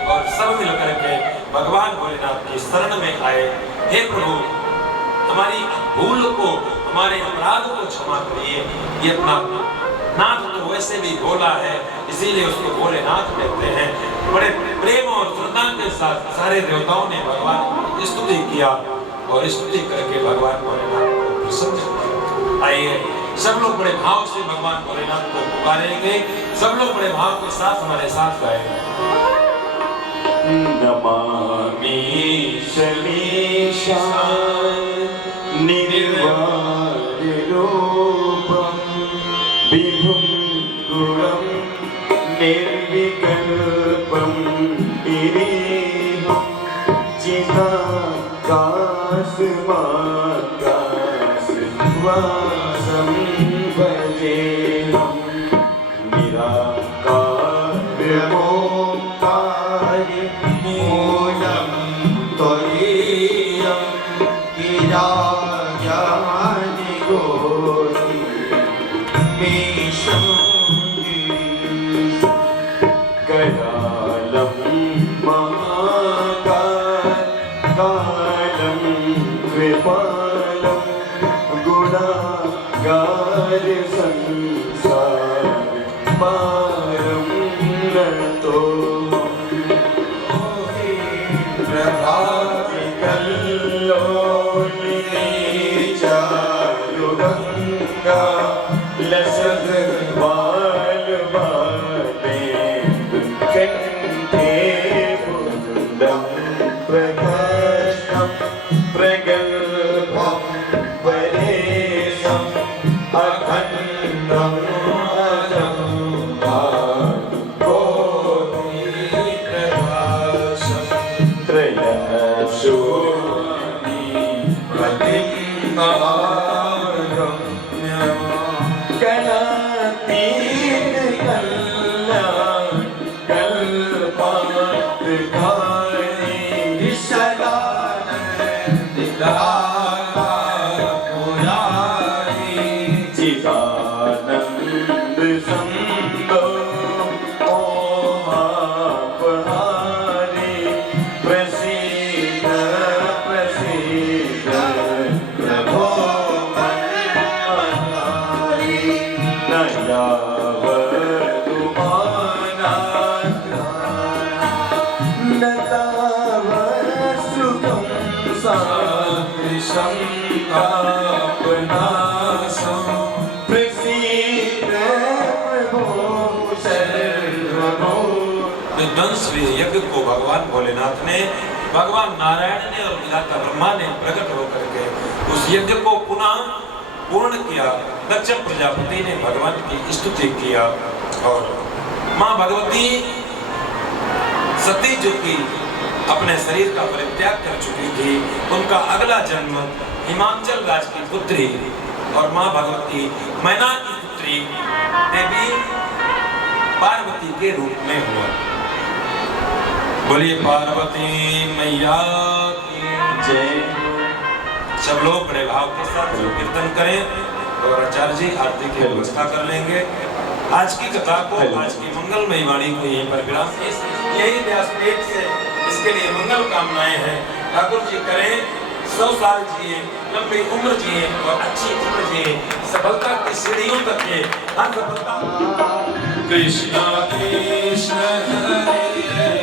और सब मिलकर के भगवान भोलेनाथ की शरण में आए। हे प्रभु, हमारी भूल को, हमारे अपराध को क्षमा करिए। ये अपना नाथ तो वैसे भी भोला है, इसीलिए उसको भोलेनाथ कहते हैं। बड़े प्रेम और श्रद्धा के साथ सारे देवताओं ने भगवान की स्तुति किया, और स्तुति करके भगवान भोलेनाथ को प्रसन्न किया। आइए सब लोग बड़े भाव से भगवान भोलेनाथ को पुकारेंगे। सब लोग बड़े भाव के साथ हमारे साथ गाएंगे। नमामि शमीशान निर्वाण रूपम विभुं गुणं निर्विकल्पं इरेहं वासं भजेऽहं निराकारमोङ्कार मूलं त्वयेयं गिरायानि गोति मे करालं महाकालं कृपालं गुणागार संसार पारं नतो प्रभाति कल्लोलिनी चारुगंगा लसत बालबाले कंठे बुन्दं प्रकाशं प्रगल्भं परेशम् अखण्डं अजं कोटिप्रकाशं त्रयशून्यं प्रतिमागम्यं गणातीत कल्याण कल्पान्तकारिणी सदानन्दिता चिदानन्द संदो ओमापहारी प्रसीद प्रसीद प्रभो मनमहारी न यावदुमानात् न तावत्सुखं सादृशं तापनाशम् विध्वंस यज्ञ को भगवान भोलेनाथ ने, भगवान नारायण ने और विधाता ब्रह्मा ने प्रकट होकर के उस यज्ञ को पुनः पूर्ण किया। दक्ष प्रजापति ने भगवान की स्तुति किया और माँ भगवती सती जो की अपने शरीर का परित्याग कर चुकी थी, उनका अगला जन्म हिमाचल राज की पुत्री और माँ भगवती मैना की पुत्री देवी पार्वती के रूप में हुआ। बोलिए पार्वती मैया की जय। सब लोग बड़े भाव के साथ कीर्तन करें और आचार्य जी आरती की व्यवस्था कर लेंगे। आज की कथा को, आज की मंगलमयी वाणी को यहीं पर विराम। यही व्यासपीठ से इसके लिए मंगल कामनाएं हैं। ठाकुर जी करें 100 साल जिए, लंबी उम्र जिए और अच्छी उम्र जिए, सफलता की सीढ़ियों तक के हर सफलता। कृष्णा कृष्ण हरे हरे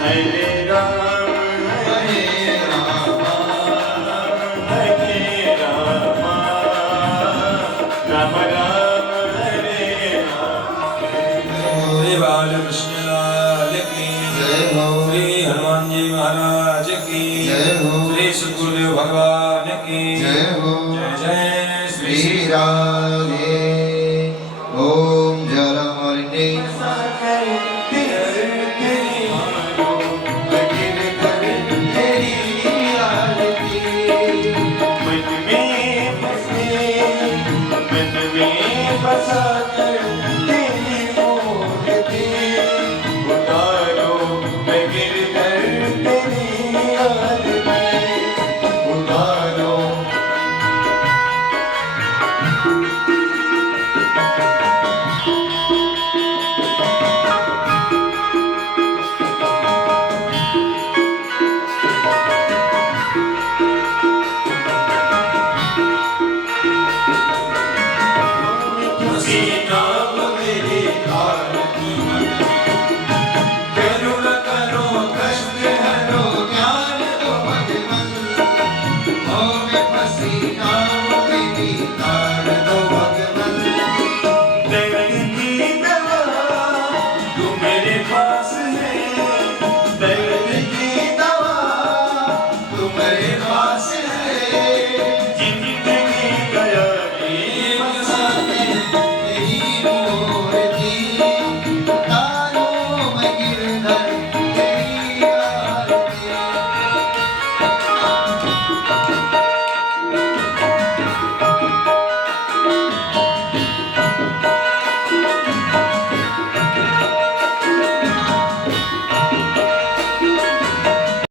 हरे राम हरे राम राम राम हरे राम। श्री बालकृष्ण लाल की जय हो, श्री हनुमान जी महाराज की जय हो, श्री सद्गुरुदेव भगवान की जय हो। जय जय श्री राधे। ओम जय राम हरे सीता